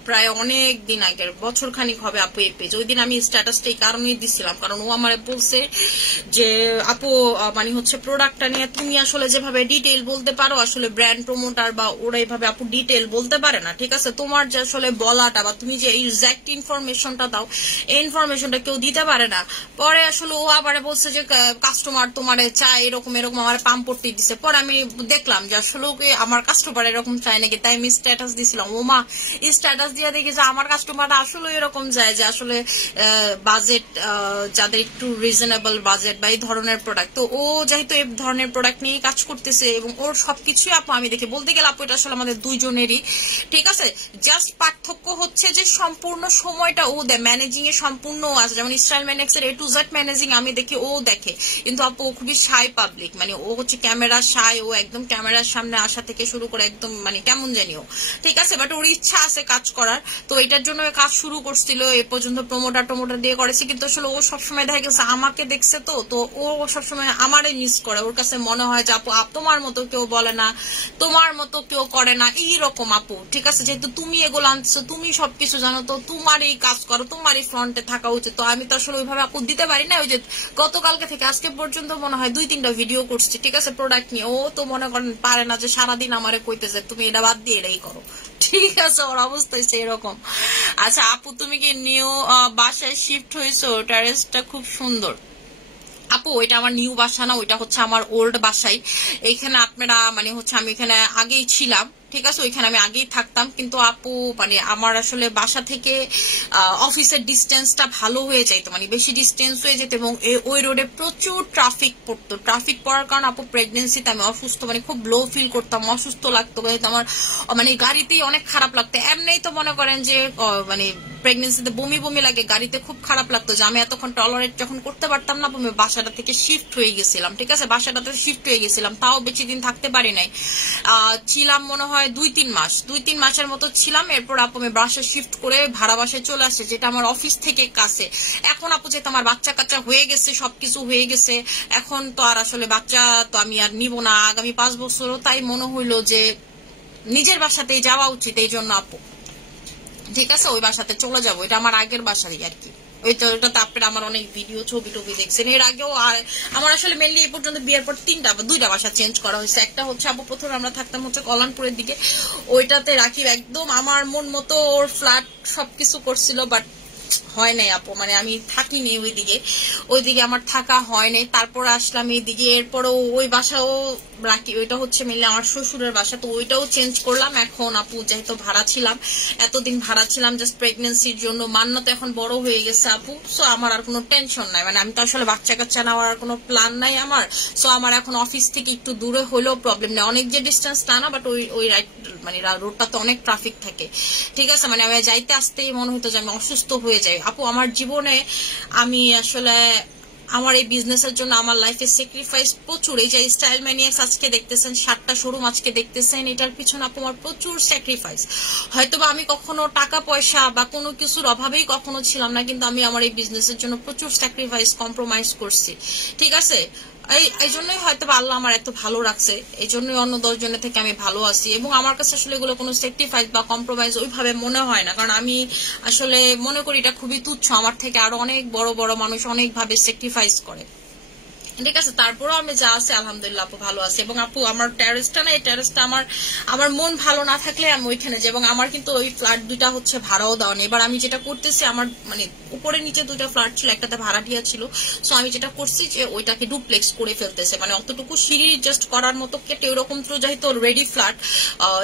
প্রায় অনেক দিন আগের, বছর খানিক হবে আপু এই পেজ। ওই দিন আমি স্ট্যাটাসটা এই কারণেই দিছিলাম, কারণ ও আমার বলছে যে আপু মানে হচ্ছে প্রোডাক্টটা নিয়ে তুমি আসলে যেভাবে ডিটেইল বলতে পারো, আসলে ব্র্যান্ড প্রমোটার বা ওরা এইভাবে আপু ডিটেইল বলতে পারে না, ঠিক আছে। তোমার যে আসলে বলাটা বা তুমি যে এক্সাক্ট ইনফরমেশনটা দাও, এই ইনফরমেশনটা কেউ দিতে পারে না। পরে আসলে ও আবার বলছে যে কাস্টমার তোমারে চায় এরকম এরকম, আমার পাম্পটি দিছে। পরে আমি দেখলাম যে আসলে আমার কাস্টমার এরকম চায় নাকি, তাই আমি স্ট্যাটাস দিছিলাম। ও মা স্ট্যাটাস দিয়ে দেখি যে আমার কাস্টমাররা আসলে এরকম যায় যে আসলে বাজেট, যাদের একটু রিজনেবল বাজেট বা এই ধরনের প্রোডাক্ট, তো ও যেহেতু এই ধরনের প্রোডাক্ট নিয়ে কাজ করতেছে এবং ওর সবকিছুই আপু আমি দেখি, বলতে গেলে আপু এটা আসলে আমাদের দুইজনেরই, ঠিক আছে। জাস্ট পার্থক্য হচ্ছে যে সম্পূর্ণ সময়টা ও দেয়, ম্যানেজিং এ সম্পূর্ণ আছে, যেমন স্টাইল ম্যানেক্স এর A to Z ম্যানেজিং আমি দেখি ও দেখে, কিন্তু আপু ও খুবই শাই পাবলিক, মানে ও হচ্ছে ক্যামেরা শাই, ও একদম ক্যামেরার সামনে আসা থেকে শুরু করে একদম মানে কেমন জানিও, ঠিক আছে। বাট ওর ইচ্ছা আছে কাজ করার, তো এটার জন্য কাজ শুরু করছিল, এ পর্যন্ত প্রমোটার দিয়ে করেছে। কিন্তু আসলে ও সবসময় দেখা গেছে আমাকে দেখছে, তো ও সবসময় আমারই মিস করে। ওর কাছে মনে হয় যে আপু তোমার মতো কেউ বলে না, তোমার মতো কেউ করে না, এইরকম আপু, ঠিক আছে। যেহেতু তুমি এগুলো আনছো, তুমি সবকিছু জানো, তো তোমারই কাজ করো, তোমারই ফ্রন্টে থাকা উচিত। তো আমি তো আসলে ওইভাবে আপু দিতে পারি না। ওই যে গতকালকে থেকে আজকে পর্যন্ত মনে হয় 2-3টা ভিডিও করছি, ঠিক আছে, প্রোডাক্ট নিয়ে। ও তো মনে করেন পারে না যে সারাদিন আমারে কইতেছে তুমি এটা বাদ দিয়ে এটাই করো, ঠিক আছে। ওর অবস্থা হচ্ছে এরকম। আচ্ছা আপু তুমি কি নিউ বাসায় শিফট হয়েছো? টেরেসটা খুব সুন্দর। আপু ওইটা আমার নিউ বাসা না, ওইটা হচ্ছে আমার ওল্ড বাসাই। এইখানে আপনারা মানে হচ্ছে আমি এখানে আগেই ছিলাম, ঠিক আছে, ওইখানে আমি আগেই থাকতাম। কিন্তু আপু মানে আমার আসলে বাসা থেকে অফিসের ডিস্টেন্সটা ভালো হয়ে যাইতো, মানে বেশি ডিস্টেন্স হয়ে যেত, এবং ওই রোডে প্রচুর ট্রাফিক পড়তো। ট্রাফিক পড়ার কারণে আপু প্রেগনেন্সিতে আমি অসুস্থ, মানে খুব লো ফিল করতাম, অসুস্থ লাগতো, আমার মানে গাড়িতেই অনেক খারাপ লাগতো। এমনিই তো মনে করেন যে মানে প্রেগনেন্সিতে বমি বমি লাগে, গাড়িতে খুব খারাপ লাগতো, যে আমি এতক্ষণ টলারেট যখন করতে পারতাম না, আমি বাসাটা থেকে শিফট হয়ে গেছিলাম, ঠিক আছে, বাসাটাতে শিফট হয়ে গেছিলাম। তাও বেশি দিন থাকতে পারি নাই, ছিলাম মনে হয় 2-3 মাসের মতো ছিলাম। এরপর আপু আমি বাসা শিফট করে ভাড়া বাসায় চলে আসছে, যেটা আমার অফিস থেকে কাছে। এখন আপু যেহেতু আমার বাচ্চা কাচ্চা হয়ে গেছে, সবকিছু হয়ে গেছে, এখন তো আর আসলে বাচ্চা তো আমি আর নিব না আগামী 5 বছরও, তাই মনে হইলো যে নিজের বাসাতেই যাওয়া উচিত। এই জন্য আপু ঠিক আছে ওই বাসাতে চলে যাবো, এটা আমার আগের বাসারই আর কি। ওইটাতে আপনারা আমার অনেক ভিডিও ছবি টবি দেখছেন এর আগেও। আর আমার আসলে মেনলি এই পর্যন্ত বিয়ের পর 2টা বাসা চেঞ্জ করা হয়েছে। একটা হচ্ছে আপু প্রথমে আমরা থাকতাম হচ্ছে কল্যাণপুরের দিকে, ওইটাতে রাখি একদম আমার মন মতো, ওর ফ্ল্যাট সবকিছু করছিল, বাট হয় নাই আপু, মানে আমি থাকিনি ওইদিকে আমার থাকা হয় নাই। তারপর আসলাম এইদিকে, এরপরও ওই বাসাও রাখি, ওইটা হচ্ছে মিলে আমার শ্বশুরের বাসা, তো ওইটাও চেঞ্জ করলাম। এখন আপু যেহেতু ভাড়া ছিলাম, এতদিন ভাড়া ছিলাম জাস্ট প্রেগনেন্সির জন্য, মান্না তো এখন বড় হয়ে গেছে আপু, সো আমার আর কোনো টেনশন নাই, মানে আমি তো আসলে বাচ্চা কাচ্চা নেওয়ার কোনো প্ল্যান নাই আমার। সো আমার এখন অফিস থেকে একটু দূরে হলেও প্রবলেম নেই, অনেক যে ডিস্টেন্স তা না, বাট ওই রাইট মানে রোডটা তো অনেক ট্রাফিক থাকে, ঠিক আছে, মানে আমি যাইতে আসতেই মনে হতো যে আমি অসুস্থ হয়ে যাই আপু। আমার জীবনে আমি আসলে আমার এই বিজনেসের জন্য আমার লাইফে স্যাক্রিফাইস প্রচুর। এই যে স্টাইল ম্যানিয়াক্স আজকে দেখতেছেন, 7টা শোরুম আজকে দেখতেছেন, এটার পিছনে আপু আমার প্রচুর স্যাক্রিফাইস। হয়তোবা আমি কখনো টাকা পয়সা বা কোনো কিছুর অভাবেই কখনো ছিলাম না, কিন্তু আমি আমার এই বিজনেসের জন্য প্রচুর স্যাক্রিফাইস কম্প্রোমাইজ করছি, ঠিক আছে। এই জন্যই হয়তো আল্লাহ আমার এত ভালো রাখছে, এই জন্যই অন্য 10 জনের থেকে আমি ভালো আছি। এবং আমার কাছে আসলে এগুলো কোনো স্যাক্রিফাইস বা কম্প্রোমাইজ ওইভাবে মনে হয় না, কারণ আমি আসলে মনে করি এটা খুবই তুচ্ছ। আমার থেকে আরো অনেক বড় বড় মানুষ অনেকভাবে স্যাক্রিফাইস করে, ঠিক আছে। তারপরেও আমি যা আছে আলহামদুলিল্লাহ আপু ভালো আছে। এবং আপু আমার টেরেসটা না, এই টেরেসটা আমার মন ভালো না থাকলে আমি ওইখানে যাই। এবং আমার কিন্তু ওই ফ্ল্যাট 2টা হচ্ছে ভাড়াও দেওয়া নেই। এবার আমি যেটা করতেছি, আমার মানে উপরে নিচে 2টা ফ্ল্যাট ছিল, একটাতে ভাড়াটিয়া ছিল, সো আমি যেটা করছি যে ওইটাকে ডুপ্লেক্স করে ফেলতেছে, মানে অতটুকু সিঁড়ি জাস্ট করার মতো কেটে, ওরকম তো যেহেতু রেডি ফ্ল্যাট,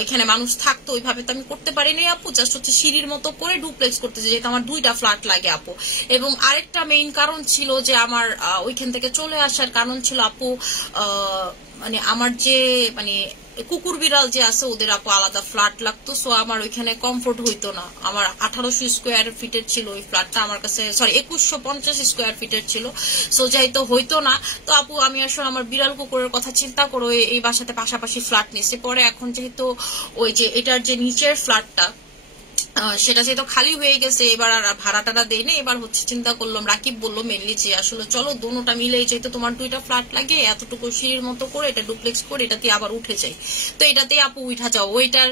এখানে মানুষ থাকতো, ওইভাবে তো আমি করতে পারিনি আপু, জাস্ট হচ্ছে সিঁড়ির মতো করে ডুপ্লেক্স করতেছে, যেহেতু আমার 2টা ফ্ল্যাট লাগে আপু। এবং আরেকটা মেইন কারণ ছিল যে আমার ওইখান থেকে চলে আসার কারণ ছিল আপু, মানে আমার যে মানে কুকুর বিড়াল যে আছে ওদের আপু আলাদা ফ্ল্যাট লাগতো, সো আমার ওইখানে কমফোর্ট হইতো না। আমার 1800 স্কোয়ার ফিটের ছিল ওই ফ্ল্যাটটা আমার কাছে, সরি 2150 স্কোয়ার ফিটের ছিল, সো যেহেতু হইতো না, তো আপু আমি আসলে আমার বিড়াল কুকুরের কথা চিন্তা করে এই বাসাতে পাশাপাশি ফ্ল্যাট নিয়েছি। পরে এখন যেহেতু ওই যে এটার যে নিচের ফ্ল্যাটটা সেটা যেহেতু খালি হয়ে গেছে, এবার আর ভাড়াটা দেই না। এবার হচ্ছে চিন্তা করলাম, রাকিব বললো মেনলি যে আসলে চলো দুটোটা মিলে, যেহেতু তোমার 2টা ফ্ল্যাট লাগে, এতটুকু সিঁড়ির মতো করে এটা ডুপ্লেক্স করে এটাতে আবার উঠে যাই, তো এটাতেই আপু উঠা যাও। ওইটার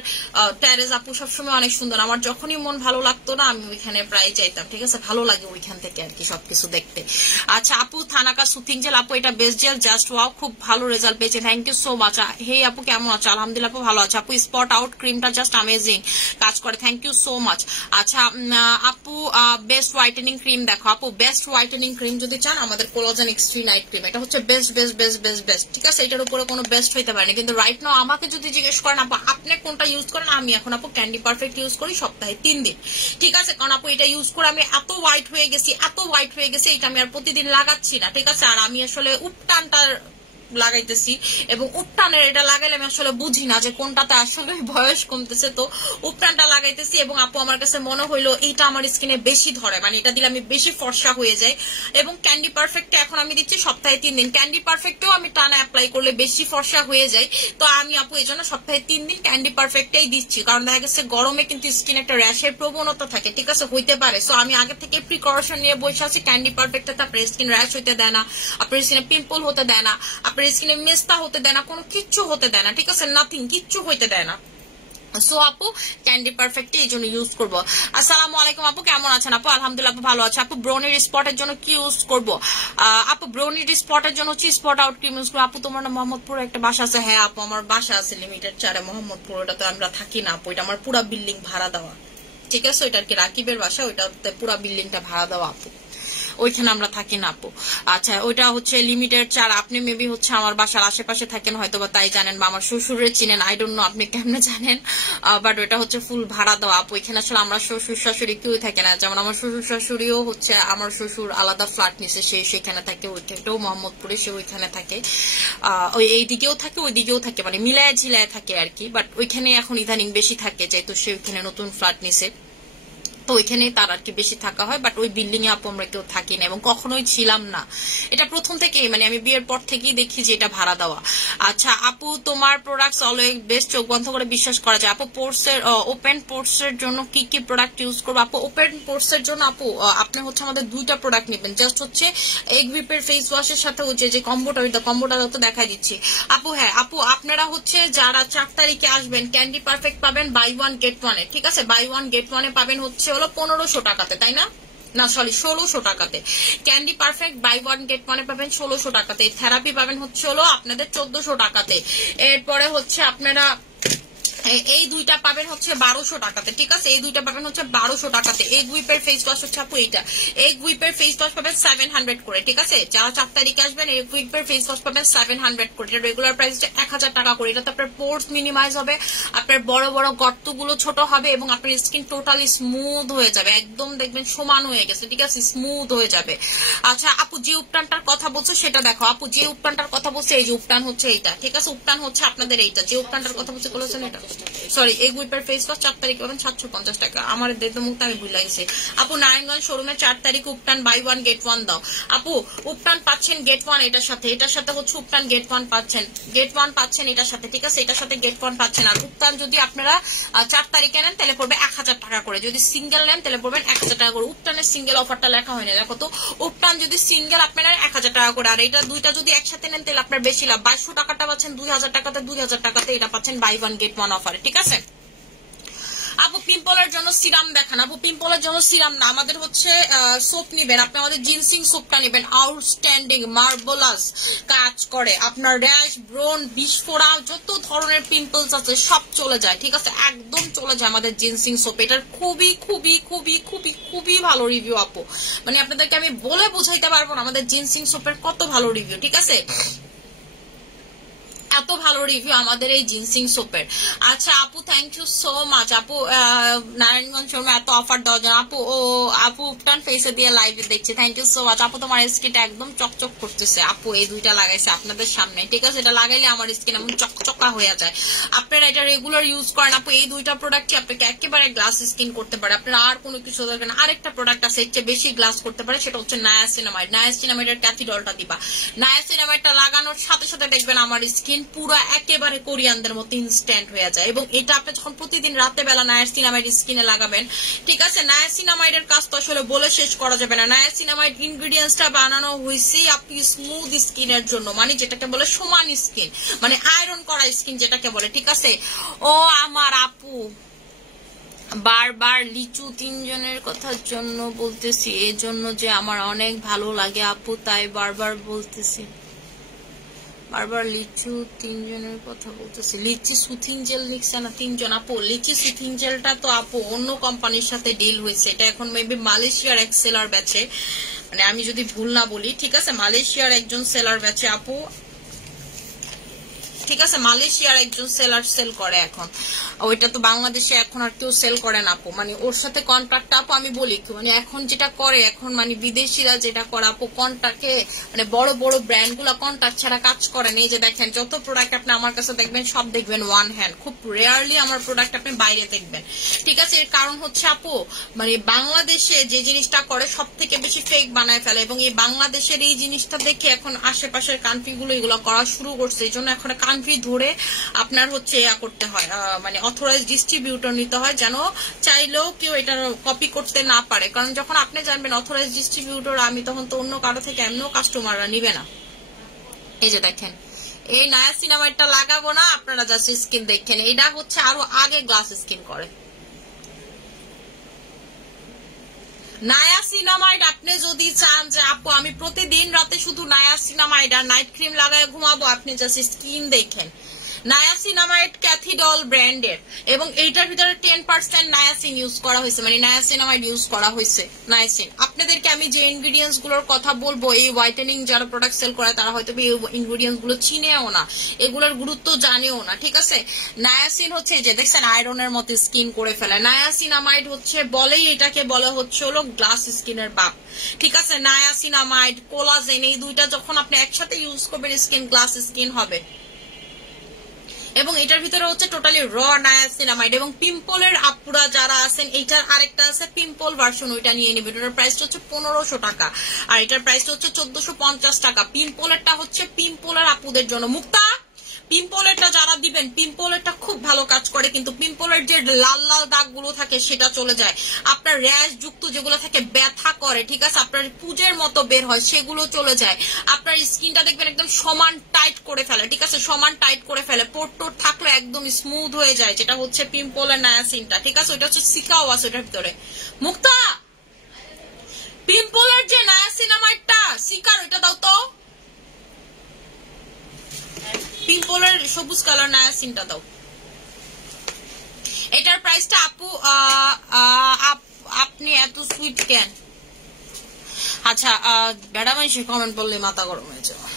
ট্যারেস আপু সবসময় অনেক সুন্দর, আমার যখনই মন ভালো লাগতো না আমি ওইখানে প্রায় যাইতাম, ঠিক আছে, ভালো লাগে ওইখান থেকে আর কি সবকিছু দেখতে। আচ্ছা আপু থানাকা সুথিং জেল, আপু এটা বেস্ট জেল, জাস্ট ওয়াও, খুব ভালো রেজাল্ট পেয়েছে, থ্যাংক ইউ সো মাচ। হে আপু কেমন আছো? আলহামদুলিল্লাহ আপু ভালো আছে আপু। স্পট আউট ক্রিমটা জাস্ট অ্যামেজিং কাজ করে, থ্যাংক ইউ সো মাচ। আচ্ছা আপু বেস্ট হোয়াইটেনিং ক্রিম দেখো আপু, বেস্ট হোয়াইটেনিং ক্রিম যদি চান আমাদের কোলাজেন এক্সট্রি নাইট ক্রিম, এটা হচ্ছে best best best best best, ঠিক আছে, এটার উপরে কোনো বেস্ট হইতে পারে না। কিন্তু রাইট নাও আমাকে যদি জিজ্ঞেস করেন আপু আপনি কোনটা ইউজ করেন, আমি এখন আপু ক্যান্ডি পারফেক্ট ইউজ করি সপ্তাহে 3 দিন, ঠিক আছে, কারণ আপু এটা ইউজ করে আমি এত হোয়াইট হয়ে গেছি, এটা আমি আর প্রতিদিন লাগাচ্ছি না, ঠিক আছে। আর আমি আসলে উপটানটার লাগাইতেছি, এবং উপটানের এটা লাগাইলে আমি আসলে বুঝি না যে কোনটাতে আসলে বয়স কমতেছে, তো উপটানটা লাগাইতেছি। এবং আপু আমার কাছে মনে হইলো এইটা আমার স্কিনে বেশি ধরে, মানে এটা দিলে আমি বেশি ফর্সা হয়ে যাই। এবং ক্যান্ডি পারফেক্টে এখন আমি দিচ্ছি সপ্তাহে 3 দিন, ক্যান্ডি পারফেক্টেও আমি টানা অ্যাপ্লাই করলে বেশি ফর্সা হয়ে যায়, তো আমি আপু এই জন্য সপ্তাহে 3 দিন ক্যান্ডি পারফেক্টেই দিচ্ছি। কারণ দেখা গেছে গরমে কিন্তু স্কিন একটা র্যাশের প্রবণতা থাকে, ঠিক আছে, হইতে পারে, সো আমি আগে থেকে প্রিকশন নিয়ে বসে আছি। ক্যান্ডি পারফেক্টে আপনার স্কিন র্যাশ হইতে দেয় না, আপনার স্কিনে পিম্পল হতে দেয় না, আপনার স্কিনে মেস্তা হতে দেয় না, কোনো কিচ্ছু হতে দেয় না, ঠিক আছে, নাথিং, কিচ্ছু হইতে দেয় না। সো আপু ক্যান্ডি পারফেক্ট এই জন্য ইউজ করবো। আসসালামু আলাইকুম আপু কেমন আছেন আপু? আলহামদুলিল্লাহ আপু ভালো আছে আপু। ব্রোনির স্পটের জন্য কি ইউজ করবো আপু? ব্রোনির স্পটের জন্য হচ্ছে স্পট আউট ক্রিম ইউজ করবো আপু। তোমার না মোহাম্মদপুর একটা বাসা আছে? হ্যাঁ আপু আমার বাসা আছে লিমিটেড 4 মোহাম্মদপুর, ওটাতে আমরা থাকি না আপু, এটা আমার পুরা বিল্ডিং ভাড়া দেওয়া, ঠিক আছে, ওইটা আর কি রাকিবের বাসা, ওইটাতে পুরা বিল্ডিংটা ভাড়া দেওয়া আপু, ওইখানে আমরা থাকি না আপু। আচ্ছা ওইটা হচ্ছে লিমিটেড 4, আপনি মেবি হচ্ছে আমার বাসার আশেপাশে থাকেন হয়তো বা তাই জানেন, বা আমার শ্বশুরের চিনেন, আই ডোন্ট নো আপনি কেমনে জানেন, বাট ওইটা হচ্ছে ফুল ভাড়া দেওয়া আপু। এখানে আসলে আমরা শ্বশুর শাশুড়ি কেউ থাকে না, যেমন আমার শ্বশুর শাশুড়িও হচ্ছে, আমার শ্বশুর আলাদা ফ্ল্যাট নিছে, সে সেখানে থাকে, ওইটাও মোহাম্মদপুরে, সে ওইখানে থাকে, ওই এইদিকেও থাকে ওইদিকেও থাকে, মানে মিলায় ঝিলায় থাকে আর কি, বাট ওইখানে এখন ইদানিং বেশি থাকে, যেহেতু সে ওইখানে নতুন ফ্ল্যাট নিছে, তো ওইখানেই তার আর কি বেশি থাকা হয়, বাট ওই বিল্ডিং এ আপু আমরা কেউ থাকি না এবং কখনোই ছিলাম না, এটা প্রথম থেকেই, মানে আমি বিয়ের পর থেকেই দেখি যে এটা ভাড়া দেওয়া। আচ্ছা আপু তোমার প্রোডাক্টস অলওয়েজ বেস্ট, চোখ বন্ধ করে বিশ্বাস করা যায় আপু। পোর্স এর ওপেন পোর্স এর জন্য কি কি প্রোডাক্ট ইউজ করবো আপু? ওপেন পোর্স এর জন্য আপু আপনি হচ্ছে আমাদের 2টা প্রোডাক্ট নেবেন, জাস্ট হচ্ছে এগ ভিপের ফেস ওয়াশের সাথে হচ্ছে যে কম্বোটা, ওইটা কম্বোটা তো দেখাই দিচ্ছি আপু। হ্যাঁ আপু আপনারা হচ্ছে যারা 4 তারিখে আসবেন ক্যান্ডি পারফেক্ট পাবেন বাই 1 গেট 1 এ, ঠিক আছে, বাই 1 গেট 1 এ পাবেন হচ্ছে হলো 1500 টাকাতে, তাই না, না সরি 1600 টাকাতে। ক্যান্ডি পারফেক্ট বাই 1 গেট 1 এ পাবেন 1600 টাকাতে। থেরাপি পাবেন হচ্ছে হলো আপনাদের 1400 টাকাতে। এরপরে হচ্ছে আপনারা এই দুইটা পাবেন হচ্ছে 1200 টাকাতে, ঠিক আছে? এই দুইটা পাবেন হচ্ছে 1200 টাকাতে। এগ হুইপের ফেস ওয়াশ হচ্ছে আপু এইটা, এগ হুইপের ফেস ওয়াশ পাবেন 700 করে, ঠিক আছে? যারা 4 তারিখে আসবেন এগ হুইপের ফেস ওয়াশ পাবেন 700 করে। এটা রেগুলার প্রাইস হচ্ছে 1000 টাকা করে। এটাতে আপনার পোর্স মিনিমাইজ হবে, আপনার বড় বড় গর্তগুলো ছোট হবে এবং আপনার স্কিন টোটালি স্মুথ হয়ে যাবে, একদম দেখবেন সমান হয়ে গেছে, ঠিক আছে? স্মুথ হয়ে যাবে। আচ্ছা আপু যে উপটানটার কথা বলছে সেটা দেখো আপু, যে উপটানটার কথা বলছে এই যে উপটান হচ্ছে এইটা, ঠিক আছে? উপটান হচ্ছে আপনাদের এইটা, যে উপটানটার কথা বলছে বলেছেন এটা, সরি এগ হুইপের ফেস ওয়াশ 4 তারিখ পাবেন 750 টাকা। আমার দেখতে মুখটা আমি ভুল লাগছে আপু। নারায়ণগঞ্জ শোরুমে 4 তারিখ উপটান বাই 1 গেট 1 দাও আপু। উপটান পাচ্ছেন গেট 1 এটার সাথে, এটার সাথে হচ্ছে উপটান গেট 1 পাচ্ছেন, গেট 1 পাচ্ছেন এটার সাথে, ঠিক আছে? এটার সাথে গেট 1 পাচ্ছেন। আর উপটান যদি আপনারা 4 তারিখে নেন তাহলে পড়বে 1000 টাকা করে, যদি সিঙ্গেল নেন তাহলে পড়বেন 1000 টাকা করে। উপটানের সিঙ্গেল অফারটা লেখা হয়নি, দেখো তো। উপটান যদি সিঙ্গেল আপনারা 1000 টাকা করে, আর এটা দুইটা যদি একসাথে নেন তাহলে আপনার বেশি লাভ, 2200 টাকাটা পাচ্ছেন 2000 টাকাতে, 2000 টাকাতে এটা পাচ্ছেন বাই 1 গেট 1 অফারে, ঠিক আছে? আপু পিম্পলের জন্য সিরাম দেখান আপু। পিম্পলের জন্য সিরাম না, আমাদের হচ্ছে সোপ নিবেন আপনি, আমাদের জিনসিং সোপটা নিবেন, আউটস্ট্যান্ডিং মার্বেলাস কাজ করে, আপনার র্যাশ ব্রন বিস্ফোরা যত ধরনের পিম্পলস আছে সব চলে যায়, ঠিক আছে? একদম চলে যায় আমাদের জিনসিং সোপ। এটার খুবই খুবই খুবই খুবই খুবই ভালো রিভিউ আপু, মানে আপনাদেরকে আমি বলে বোঝাইতে পারবো না আমাদের জিনসিং সোপের কত ভালো রিভিউ, ঠিক আছে? এত ভালো রিভিউ আমাদের এই জিনসিং সোপের। আচ্ছা আপু থ্যাংক ইউ সো মাচ আপু, নারায়ণগঞ্জ শোরুমে এত অফার দেওয়ার জন্য আপু। ও আপু উপটান ফেসে দিয়ে লাইভে দেখছি, থ্যাংক ইউ সো মাচ আপু। তোমার স্কিনটা একদম চকচক করতেছে আপু, এই দুইটা লাগাইছে আপনাদের সামনে, ঠিক আছে? এটা লাগাইলে আমার স্কিন এমন চকচকা হয়ে যায়। আপনারা এটা রেগুলার ইউজ করেন আপু, এই দুইটা প্রোডাক্টই আপনাকে একেবারে গ্লাস স্কিন করতে পারে, আপনার আর কোনো কিছু দরকার না। আরেকটা প্রোডাক্ট আছে এর চেয়ে বেশি গ্লাস করতে পারে, সেটা হচ্ছে নায়াসিনামাইড। নায়াসিনামাইডের ক্যাথিডলটা দিবা, নায়াসিনামাইডটা লাগানোর সাথে সাথে দেখবেন আমার স্কিন পুরো একেবারে কোরিয়ানদের মতো ইনস্ট্যান্ট হয়ে যায়। এবং এটা আপনি যখন প্রতিদিন রাতে বেলা নায়াসিনামাইড স্কিনে লাগাবেন, ঠিক আছে? নায়াসিনামাইডের কাজ তো আসলে বলে শেষ করা যাবে না। নায়াসিনামাইড ইনগ্রেডিয়েন্টসটা বানানো হয়েছে আপনি স্মুথ স্কিনের জন্য, মানে যেটাকে বলে সমান স্কিন, মানে আয়রন করা স্কিন যেটাকে বলে, ঠিক আছে? ও আমার আপু বারবার লিচু 3 জনের কথার জন্য বলতেছি, এজন্য যে আমার অনেক ভালো লাগে আপু, তাই বারবার বলতেছি, বারবার লিচু 3 জনের কথা বলতেছি। লিচি সুথিং জেল নিচ্ছে না 3 জন আপু। লিচি সুথিং জেলটা তো আপু অন্য কোম্পানির সাথে ডিল হয়েছে, এটা এখন মেবি মালয়েশিয়ার এক সেলার ব্যাচে, মানে আমি যদি ভুল না বলি, ঠিক আছে? মালয়েশিয়ার একজন সেলার ব্যাচে আপু, ঠিক আছে? মালয়েশিয়ার একজন সেলার সেল করে এখন, ওইটা তো বাংলাদেশে এখন আর কেউ সেল করে না আপু, মানে ওর সাথে কন্ট্রাক্ট আপু আমি বলি মানে এখন যেটা করে, এখন মানে বিদেশিরা যেটা করে আপু, কন্ট্রাক্টে মানে বড় বড় ব্র্যান্ড গুলা কন্ট্রাক্ট ছাড়া কাজ করে না। এই যে দেখেন যত প্রোডাক্ট আপনি আমার কাছে দেখবেন সব দেখবেন ওয়ান হ্যান্ড, খুব রেয়ারলি আমার প্রোডাক্ট আপনি বাইরে দেখবেন, ঠিক আছে? এর কারণ হচ্ছে আপু মানে বাংলাদেশে যে জিনিসটা করে সব থেকে বেশি ফেক বানায় ফেলে, এবং এই বাংলাদেশের এই জিনিসটা দেখে এখন আশেপাশের কান্ট্রি গুলো এগুলো করা শুরু করছে। এই জন্য এখন কান্ট্রি ধরে আপনার হচ্ছে করতে হয়, মানে অথরাইজ ডিস্ট্রিবিউটর নিতে হয়, যেন চাইলেও কেউ এটা কপি করতে না পারে। কারণ যখন আপনি জানবেন অথরাইজ ডিস্ট্রিবিউটর আমি, তখন তো অন্য কারো থেকে এমনিও কাস্টমাররা নিবে না। এই যে দেখেন এই নায়াসিনামাইডটা লাগাবো না, আপনারা জাস্ট স্কিন দেখেন, এটা হচ্ছে আরো আগে গ্লাস স্কিন করে। নায়াসিনামাইড আপনি যদি চান যে আপু আমি প্রতিদিন রাতে শুধু নায়াসিনামাইড আর নাইট ক্রিম লাগায় ঘুমাবো, আপনি জাস্ট স্কিন দেখেন। নায়াসিনামাইড ক্যাথিডল ব্র্যান্ডের, এবং এইটার ভিতরে 10% নায়াসিন ইউজ করা হয়েছে, মানে নায়াসিনামাইড ইউজ করা হয়েছে। নায়াসিন আপনাদেরকে আমি যে ইনগ্রিডিয়েন্টস গুলোর কথা বলবো, এই হোয়াইটেনিং যারা প্রোডাক্ট সেল করে তারা হয়তো এই ইনগ্রিডিয়েন্টস গুলো চিনেও না, এগুলোর গুরুত্ব জানেও না, ঠিক আছে? নায়াসিন হচ্ছে যে দেখছেন আয়রনের মতো স্কিন করে ফেলে। নায়াসিনামাইড হচ্ছে বলেই এটাকে বলে হচ্ছে হলো গ্লাস স্কিনের বাপ, ঠিক আছে? নায়াসিনামাইড কোলাজেন এই দুইটা যখন আপনি একসাথে ইউজ করবেন স্কিন গ্লাস স্কিন হবে। এবং এটার ভিতরে হচ্ছে টোটালি র নায়াসিনামাইড। এবং পিম্পলের আপুরা যারা আছেন, এইটার আরেকটা আছে পিম্পল ভার্সন, ওইটা নিয়ে নেবেন। এটার প্রাইসটা হচ্ছে 1500 টাকা আর এটার প্রাইসটা হচ্ছে 1450 টাকা। পিম্পলেরটা হচ্ছে পিম্পলের আপুদের জন্য। মুক্তা পিম্পলেরটা যারা দিবেন, পিম্পলেরটা খুব ভালো কাজ করে, কিন্তু পিম্পলের যে লাল লাল দাগগুলো থাকে সেটা চলে যায়। আপনার র্যাশ যুক্ত যেগুলো থাকে ব্যথা করে, ঠিক আছে, আপনার পুজের মতো বের হয়, সেগুলো চলে যায়। আপনার স্কিনটা দেখবেন একদম সমান টাইট করে ফেলে, ঠিক আছে, সমান টাইট করে ফেলে, পোর টোর থাকলে একদম স্মুথ হয়ে যায়, যেটা হচ্ছে পিম্পলের নায়াসিনটা, ঠিক আছে? ওইটা হচ্ছে সিকাও আছে ওটার ভিতরে। মুক্তা পিম্পলের যে নায়াসিনামাইডটা সিকার ওইটা দাও তো, পিম্পলের সবুজ কালার নায়াসিনটা দাও। প্রাইসটা আপু আপনি এত সুইট কেন? আচ্ছা ম্যাডাম এসে কমেন্ট বললে মাথা গরম হয়ে যাবে।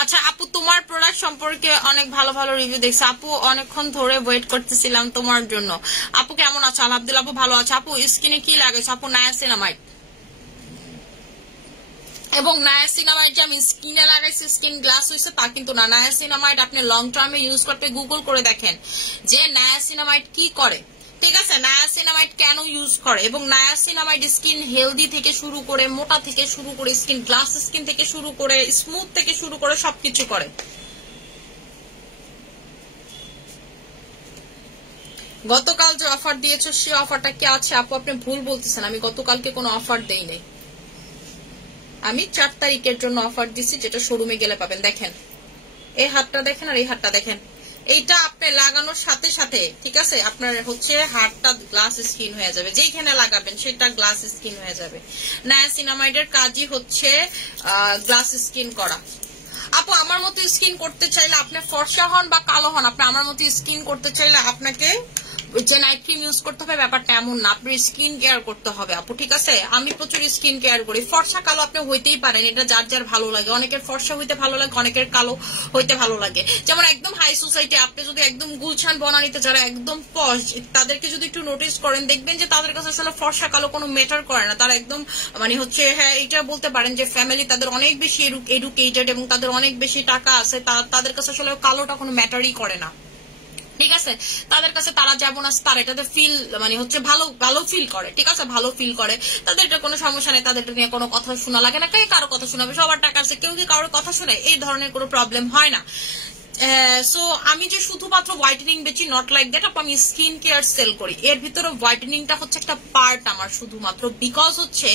আচ্ছা আপু তোমার প্রোডাক্ট সম্পর্কে অনেক ভালো ভালো রিভিউ দেখছি আপু, অনেকক্ষণ ধরে ওয়েট করতেছিলাম তোমার জন্য। আপু কেমন আছো? আলহামদুলিল্লাহ আপু ভালো আছে। আপু স্কিনে কি লাগাইছো? আপু নায়াসিনামাইড, এবং নায়াসিনামাইড যে আমি স্কিনে লাগাইছি স্কিন গ্লাস হয়েছে তা কিন্তু না। নায়াসিনামাইড আপনি লং টার্মে ইউজ করতে গুগল করে দেখেন যে নায়াসিনামাইড কি করে, ঠিক আছে? নায়াসিনামাইড কেন ইউজ করে, এবং নায়াসিনামাইড স্কিন হেলদি থেকে শুরু করে, মোটা থেকে শুরু করে, স্কিন গ্লাস স্কিন থেকে শুরু করে, স্মুথ থেকে শুরু করে সবকিছু করে। গতকাল যে অফার দিয়েছো সে অফারটা কি আছে? আপু আপনি ভুল বলতেছেন, আমি গতকালকে কোনো অফার দেই নাই। আমি 4 তারিখের জন্য অফার দিছি, যেটা শোরুমে গেলে পাবেন। দেখেন এই হাতটা দেখেন আর এই হাতটা দেখেন, এইটা আপনি লাগানোর সাথে সাথে, ঠিক আছে, আপনার হচ্ছে হাতটা গ্লাস স্কিন হয়ে যাবে, যেইখানে লাগাবেন সেটা গ্লাস স্কিন হয়ে যাবে। নায়াসিনামাইডের কাজই হচ্ছে গ্লাস স্কিন করা। আপু আমার মতো স্কিন করতে চাইলে, আপনি ফর্সা হন বা কালো হন, আপনি আমার মতো স্কিন করতে চাইলে আপনাকে যে নাইট ক্রিম ইউজ করতে হবে ব্যাপারটা এমন না, আপনার স্কিন কেয়ার করতে হবে আপু, ঠিক আছে? আমি প্রচুর স্কিন কেয়ার করি। ফর্সা কালো আপনি হইতেই পারেন, এটা যার যার ভালো লাগে। অনেকের ফর্সা হইতে ভালো লাগে, অনেকের কালো হইতে ভালো লাগে। যেমন একদম হাই সোসাইটি, আপনি যদি একদম গুলছান বনানিতে যারা একদম পশ, তাদেরকে যদি একটু নোটিস করেন দেখবেন যে তাদের কাছে আসলে ফর্সা কালো কোনো ম্যাটার করে না। তারা একদম মানে হচ্ছে, হ্যাঁ এটা বলতে পারেন যে ফ্যামিলি তাদের অনেক বেশি এডুকেটেড এবং তাদের অনেক বেশি টাকা আছে, তাদের কাছে আসলে কালোটা কোনো ম্যাটারই করে না, ঠিক আছে? তাদের কাছে তারা যেমন আছে তারা এটাতে ফিল মানে হচ্ছে ভালো ভালো ফিল করে, ঠিক আছে? ভালো ফিল করে, তাদের এটা কোনো সমস্যা নেই, তাদের নিয়ে কোনো কথা শোনা লাগে না। কে কারো কথা শোনাবে? সবার টাকা আছে, কেউ কি কারোর কথা শুনে? এই ধরনের কোনো প্রবলেম হয় না। সো আমি যে শুধুমাত্র হোয়াইটেনিং বেচি, নট লাইক দ্যাট। আমি স্কিন কেয়ার সেল করি, এর ভিতরে হোয়াইটেনিংটা হচ্ছে একটা পার্ট আমার শুধুমাত্র। বিকজ হচ্ছে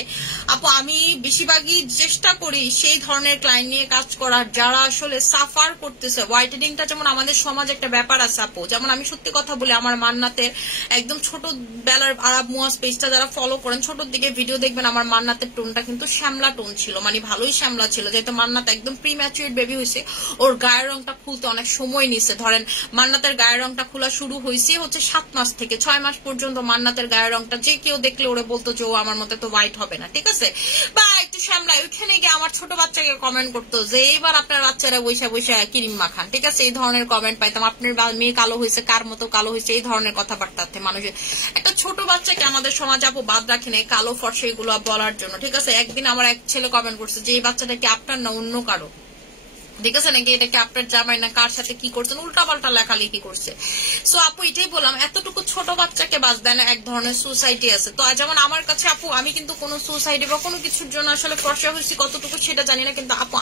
আপু আমি বেশিরভাগই চেষ্টা করি সেই ধরনের ক্লায়েন্ট নিয়ে কাজ করার যারা আসলে সাফার করতেছে। হোয়াইটেনিংটা যেমন আমাদের সমাজে একটা ব্যাপার আছে আপু, যেমন আমি সত্যি কথা বলি, আমার মান্নাতের একদম ছোট বেলার আরব মুয়াজ পেজটা যারা ফলো করেন, ছোটর দিকে ভিডিও দেখবেন, আমার মান্নাতের টোনটা কিন্তু শ্যামলা টোন ছিল, মানে ভালোই শ্যামলা ছিল। যেহেতু মান্নাত একদম প্রিম্যাচুরেট বেবি হয়েছে, ওর গায়ের রংটা খুলতে অনেক সময় নিছে। ধরেন মান্নাতের গায়ের রংটা খোলা শুরু হয়েছে হচ্ছে 7 মাস থেকে 6 মাস পর্যন্ত মান্নাতের গায়ের রংটা যে কেউ দেখলে ওরা বলতো যে ও আমার মতো তো হোয়াইট হবে না, ঠিক আছে, বা একটু শ্যামলায়। ওইখানে গিয়ে আমার ছোট বাচ্চাকে কমেন্ট করতো যে এবার আপনার বাচ্চারা বৈশা বৈশা ক্রিম মাখান, ঠিক আছে, এই ধরনের কমেন্ট পাইতাম। আপনার মেয়ে কালো হয়েছে, কার মতো কালো হয়েছে, এই ধরনের কথাবার্তাতে মানুষের একটা ছোট বাচ্চাকে আমাদের সমাজ আপু বাদ রাখে না কালো ফর্সা এগুলো বলার জন্য, ঠিক আছে? একদিন আমার এক ছেলে কমেন্ট করছে যে এই বাচ্চাটাকে আপনার না অন্য কারো, ঠিক আছে, নাকি এটাকে আপনার জামাই না কার সাথে কি করছেন, উল্টা পাল্টা লেখালেখি করছে। সো আপু এটাই বললাম, এতটুকু ছোট বাচ্চাকে বাদ দেয় না, এক ধরনের সোসাইটি আছে। তো যেমন আমার কাছে আপু, আমি কিন্তু কোনো সোসাইটি বা কোনো কিছুর জন্য আসলে ফর্সা হয়েছি কতটুকু সেটা জানি না, কিন্তু আপু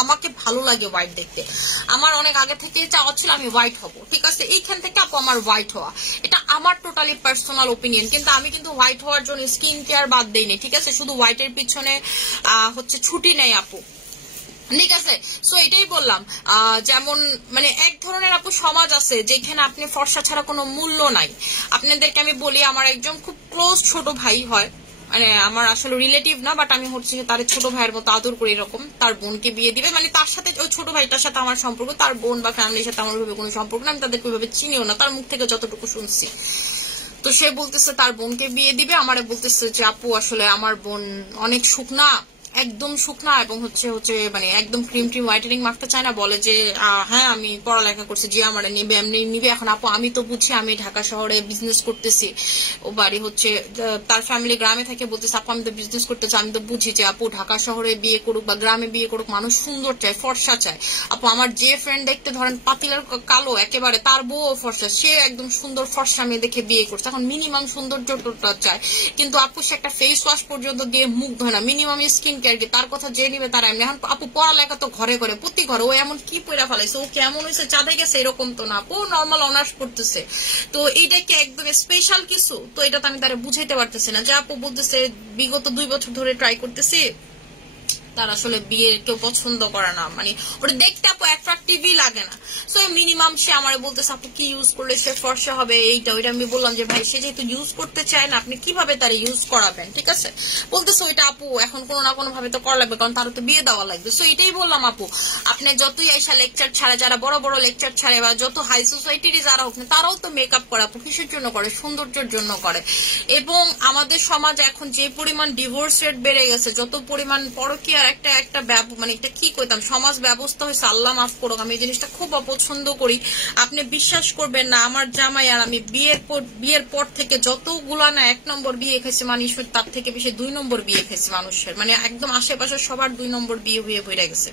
আমাকে ভালো লাগে হোয়াইট দেখতে। আমার অনেক আগে থেকে চাওয়া ছিল আমি হোয়াইট হবো, ঠিক আছে? এইখান থেকে আপু আমার হোয়াইট হওয়া, এটা আমার টোটালি পার্সোনাল ওপিনিয়ন। কিন্তু আমি কিন্তু হোয়াইট হওয়ার জন্য স্কিন কেয়ার বাদ দেইনি, ঠিক আছে? শুধু হোয়াইটের পিছনে হচ্ছে ছুটি নেই আপু, ঠিক আছে? সো এটাই বললাম, যেমন মানে এক ধরনের আপু সমাজ আছে যেখানে আপনি ফর্সা ছাড়া কোনো মূল্য নাই। আপনাদেরকে আমি বলি, আমার একজন খুব ক্লোজ ছোট ভাই হয়, মানে আমার আসলে রিলেটিভ না, বাট আমি হচ্ছে তার ছোট ভাইয়ের মতো আদর করি। এরকম তার বোনকে বিয়ে দিবে, মানে তার সাথে ওই ছোট ভাইটার সাথে আমার সম্পর্ক, তার বোন বা ফ্যামিলির সাথে আমার কোনো সম্পর্ক না, আমি তাদেরকে ওইভাবে চিনিও না, তার মুখ থেকে যতটুকু শুনছি। তো সে বলতেছে তার বোনকে বিয়ে দিবে, আমারে বলতেছে যে আপু আসলে আমার বোন অনেক শুকনা, একদম শুকনা, এবং হচ্ছে মানে একদম ক্রিম হোয়াইটেনিং মাখতে চায় না। বলে যে হ্যাঁ আমি পড়ালেখা করছি, যে আমার নিবে এমনি নিবে। এখন আপু আমি তো বুঝি, আমি ঢাকা শহরে বিজনেস করতেছি, ও বাড়ি হচ্ছে তার ফ্যামিলি গ্রামে থাকে, বলতেছে আপু আমি তো বিজনেস করতেছি, আমি তো বুঝি যে আপু ঢাকা শহরে বিয়ে করুক বা গ্রামে বিয়ে করুক মানুষ সুন্দর চায়, ফর্সা চায়। আপু আমার যে ফ্রেন্ড দেখতে ধরেন পাতিলার কালো একেবারে, তার বউ ফর্সা, সে একদম সুন্দর ফর্সা মেয়ে দেখে বিয়ে করছে। এখন মিনিমাম সৌন্দর্যটা চায়, কিন্তু আপু সে একটা ফেস ওয়াশ পর্যন্ত দিয়ে মুখ ধোয় না, মিনিমাম স্কিন কেয়ার কি, তার কথা যে নিবে তারা এমনি। এখন আপু পড়ালেখা তো ঘরে ঘরে প্রতি ঘরে, ও এমন কি পড়া ফেলাইছে, ও কেমন হয়েছে চাঁদে গেছে এরকম তো না আপু, নর্মাল অনার্স করতেছে। তো এইটা কি একদম স্পেশাল কিছু? তো এটা তো আমি তারা বুঝাইতে পারতেছি না। যে আপু বলতেছে বিগত 2 বছর ধরে ট্রাই করতেছি, তার আসলে বিয়ে কেউ পছন্দ করে না, মানে ওটা দেখতে আপু অ্যাট্রাকটিভই লাগে না। সো মিনিমাম সে আমার বলতেছে আপু কি ইউজ করলে সে ফর্সা হবে, এইটা ওইটা। আমি বললাম যে ভাই সে যেহেতু ইউজ করতে চায় না, আপনি কিভাবে তার ইউজ করাবেন, ঠিক আছে। বলতেছে ওইটা আপু এখন কোনো না কোনো ভাবে তো করা লাগবে, কারণ তারও তো বিয়ে দেওয়া লাগবে। সো এটাই বললাম আপু, আপনি যতই আইসা লেকচার ছাড়ে, যারা বড় বড় লেকচার ছাড়ে বা যত হাই সোসাইটির যারা হোক না, তারাও তো মেকআপ করে আপু কিসের জন্য করে, সৌন্দর্যের জন্য করে। এবং আমাদের সমাজ এখন যে পরিমাণ ডিভোর্স রেট বেড়ে গেছে, যত পরিমাণ পরকীয়ার একটা মানে একটা কি কইতাম সমাজ ব্যবস্থা হয়েছে, আল্লাহ মাফ করুক, আমি এই জিনিসটা খুব অপছন্দ করি। আপনি বিশ্বাস করবেন না, আমার জামাই আর আমি বিয়ের পর থেকে যতগুলা না 1 নম্বর বিয়ে খেয়েছি মানুষের, তার থেকে বেশি 2 নম্বর বিয়ে খেয়েছি মানুষের, মানে একদম আশেপাশে সবার 2 নম্বর বিয়ে হয়ে হয়ে গেছে,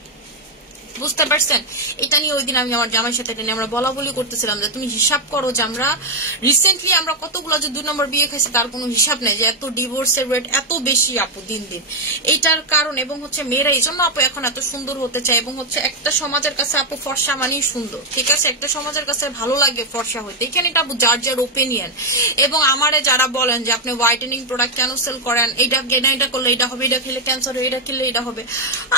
বুঝতে পারছেন। এটা নিয়ে ওই দিন আমি আমার জামাইয়ের সাথে আমরা বলা বলি করতেছিলাম যে তুমি হিসাব করো যে আমরা রিসেন্টলি আমরা কতগুলো যে 2 নম্বর বিয়ে খাইছি তার কোনো হিসাব নেই, যে এত ডিভোর্সের রেট এত বেশি আপু দিন দিন। এইটার কারণ এবং হচ্ছে মেয়েরা এই জন্য আপু এখন এত সুন্দর হতে চায়, এবং হচ্ছে একটা সমাজের কাছে আপু ফর্সা মানেই সুন্দর, ঠিক আছে। একটা সমাজের কাছে ভালো লাগে ফর্সা হইতে, এখানে এটা আপু যার যার ওপিনিয়ন। এবং আমারে যারা বলেন যে আপনি হোয়াইটেনিং প্রোডাক্ট কেন সেল করেন, এটা করলে এটা হবে, এটা খেলে ক্যান্সার, এটা খেলে এটা হবে,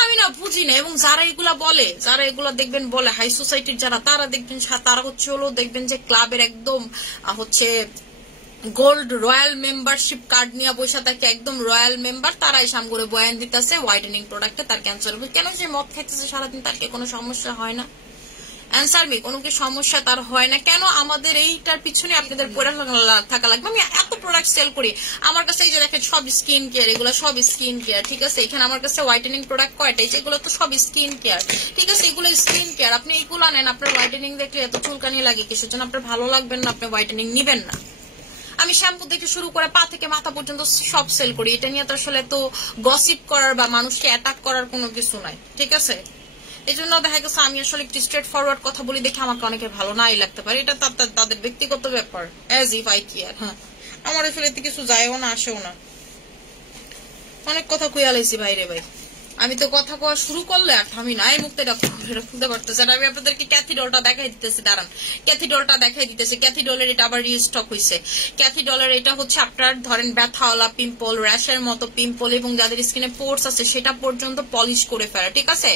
আমি না বুঝি না। এবং যারা এগুলা বলে, যারা এগুলো দেখবেন বলে হাই সোসাইটির যারা, তারা দেখবেন তারা হচ্ছে হলো দেখবেন যে ক্লাবের একদম হচ্ছে গোল্ড রয়্যাল মেম্বারশিপ কার্ড নিয়ে পয়সা থাকে, একদম রয়্যাল মেম্বার, তারাই সাম করে বয়ান দিতেছে হোয়াইটেনিং প্রোডাক্টে তার ক্যান্সার হবে। কেন সে মদ খাইতেছে সারাদিন, তার কি কোনো সমস্যা হয় না? অ্যান্সার মি, কোনো কি সমস্যা তার হয় না? কেন আমাদের এইটার পিছনে আপনাদের পড়ে থাকা লাগবে? আমি এত প্রোডাক্ট সেল করি, আমার কাছে এই যে দেখেন সব স্কিন কেয়ার, এগুলো সব স্কিন কেয়ার, ঠিক আছে। এখানে আমার কাছে হোয়াইটেনিং প্রোডাক্ট কয়টাই, এগুলো তো সব স্কিন কেয়ার, ঠিক আছে। এগুলো স্কিন কেয়ার, আপনি এইগুলো নেন, আপনার হোয়াইটেনিং দেখলে এত চুলকানি লাগে কিসের জন্য? আপনার ভালো লাগবেন না, আপনি হোয়াইটেনিং নিবেন না। আমি শ্যাম্পু থেকে শুরু করে পা থেকে মাথা পর্যন্ত সব সেল করি। এটা নিয়ে তো আসলে তো গসিপ করার বা মানুষকে অ্যাটাক করার কোনো কিছু নাই, ঠিক আছে। এই জন্য দেখা গেছে আমি আসলে একটু স্ট্রেট ফরওয়ার্ড কথা বলি দেখে আমাকে অনেকে ভালো নাই লাগতে পারে, এটা তাদের ব্যক্তিগত ব্যাপার, অ্যাজ ইফ আই কেয়ার। হ্যাঁ, আমার আসলে এতে কিছু যায়ও না আসেও না। অনেক কথা কইয়া লাইছি ভাইরে ভাই, আমি তো কথা কওয়া শুরু করলে আর থামি না, এই মুক্তি খুলতে পারতেছে না। আমি আপনাদেরকে ক্যাথিডলটা দেখাই দিতেছি, দাঁড়ান, ক্যাথিডলটা দেখাই দিতেছি। ক্যাথিডলের এটা আবার রিস্টক হয়েছে। ক্যাথিডলের এটা হচ্ছে আপনার ধরেন ব্যথাওয়ালা পিম্পল, র্যাশের মতো পিম্পল এবং যাদের স্কিনে পোর্স আছে সেটা পর্যন্ত পলিশ করে ফেলে, ঠিক আছে।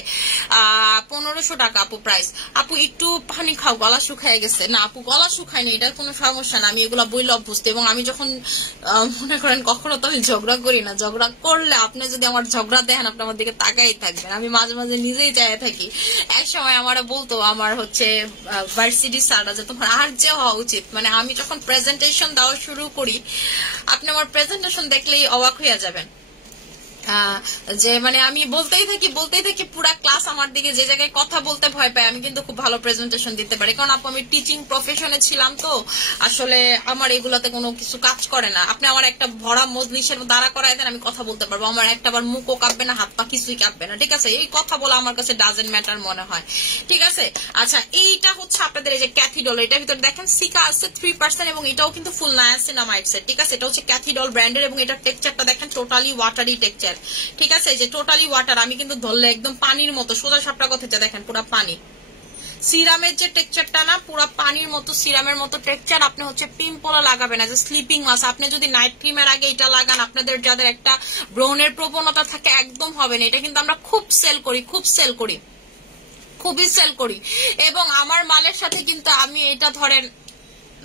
1500 টাকা আপু প্রাইস। আপু একটু পানি খাও, গলা শুকায় গেছে। না আপু গলা শুকায় না, এটার কোনো সমস্যা না, আমি এগুলো বইলে অভ্যস্ত। এবং আমি যখন মনে করেন কখনো তো আমি ঝগড়া করি না, ঝগড়া করলে আপনি যদি আমার ঝগড়া দেখেন আপনি আমার দিকে তাকাই থাকবেন। আমি মাঝে মাঝে নিজেই চাই থাকি। এক সময় আমার বলতো আমার হচ্ছে ভার্সিটি স্যাররা যে তোমার আর যে হওয়া উচিত, মানে আমি যখন প্রেজেন্টেশন দেওয়া শুরু করি আপনি আমার প্রেজেন্টেশন দেখলেই অবাক হয়ে যাবেন, যে মানে আমি বলতেই থাকি পুরা ক্লাস আমার দিকে, যে জায়গায় কথা বলতে ভয় পায় আমি কিন্তু খুব ভালো প্রেজেন্টেশন দিতে পারি, কারণ আপু আমি টিচিং প্রফেশনে ছিলাম, তো আসলে আমার এগুলাতে কোনো কিছু কাজ করে না। আপনি আমার একটা ভরা মজলিসের দাঁড়া করাই দেন, আমি কথা বলতে পারবো, আমার একটা বার মুখও কাঁপবে না, হাত পা কিছুই কাঁপবে না, ঠিক আছে। এই কথা বলা আমার কাছে ডাজেন্ট ম্যাটার মনে হয়, ঠিক আছে। আচ্ছা, এইটা হচ্ছে আপনাদের এই যে ক্যাথিডল, এটার ভিতরে দেখেন সিকা আছে 3% এবং এটাও কিন্তু ফুল নায়াসিনামাইড, ঠিক আছে। এটা হচ্ছে ক্যাথিডল ব্র্যান্ডের এবং এটার টেক্সচারটা দেখেন টোটালি ওয়াটারি টেক্সচার, ঠিক আছে। যে টোটালি ওয়াটার, আমি কিন্তু ধরলে একদম পানির মতো সোজা সাপটা কথা দেখেন, পুরো পানি। সিরামের যে টেক্সচারটা না পুরো পানির মতো, সিরামের মতো টেক্সচার। আপনি হচ্ছে পিম্পলা লাগাবেন এজ স্লিপিং মাস্ক। আপনি যদি নাইট ক্রিমের আগে এটা লাগান, আপনাদের যাদের একটা ব্রনের প্রবণতা থাকে একদম হবে না। এটা কিন্তু আমরা খুব সেল করি, খুবই সেল করি। এবং আমার মালের সাথে কিন্তু আমি এটা ধরেন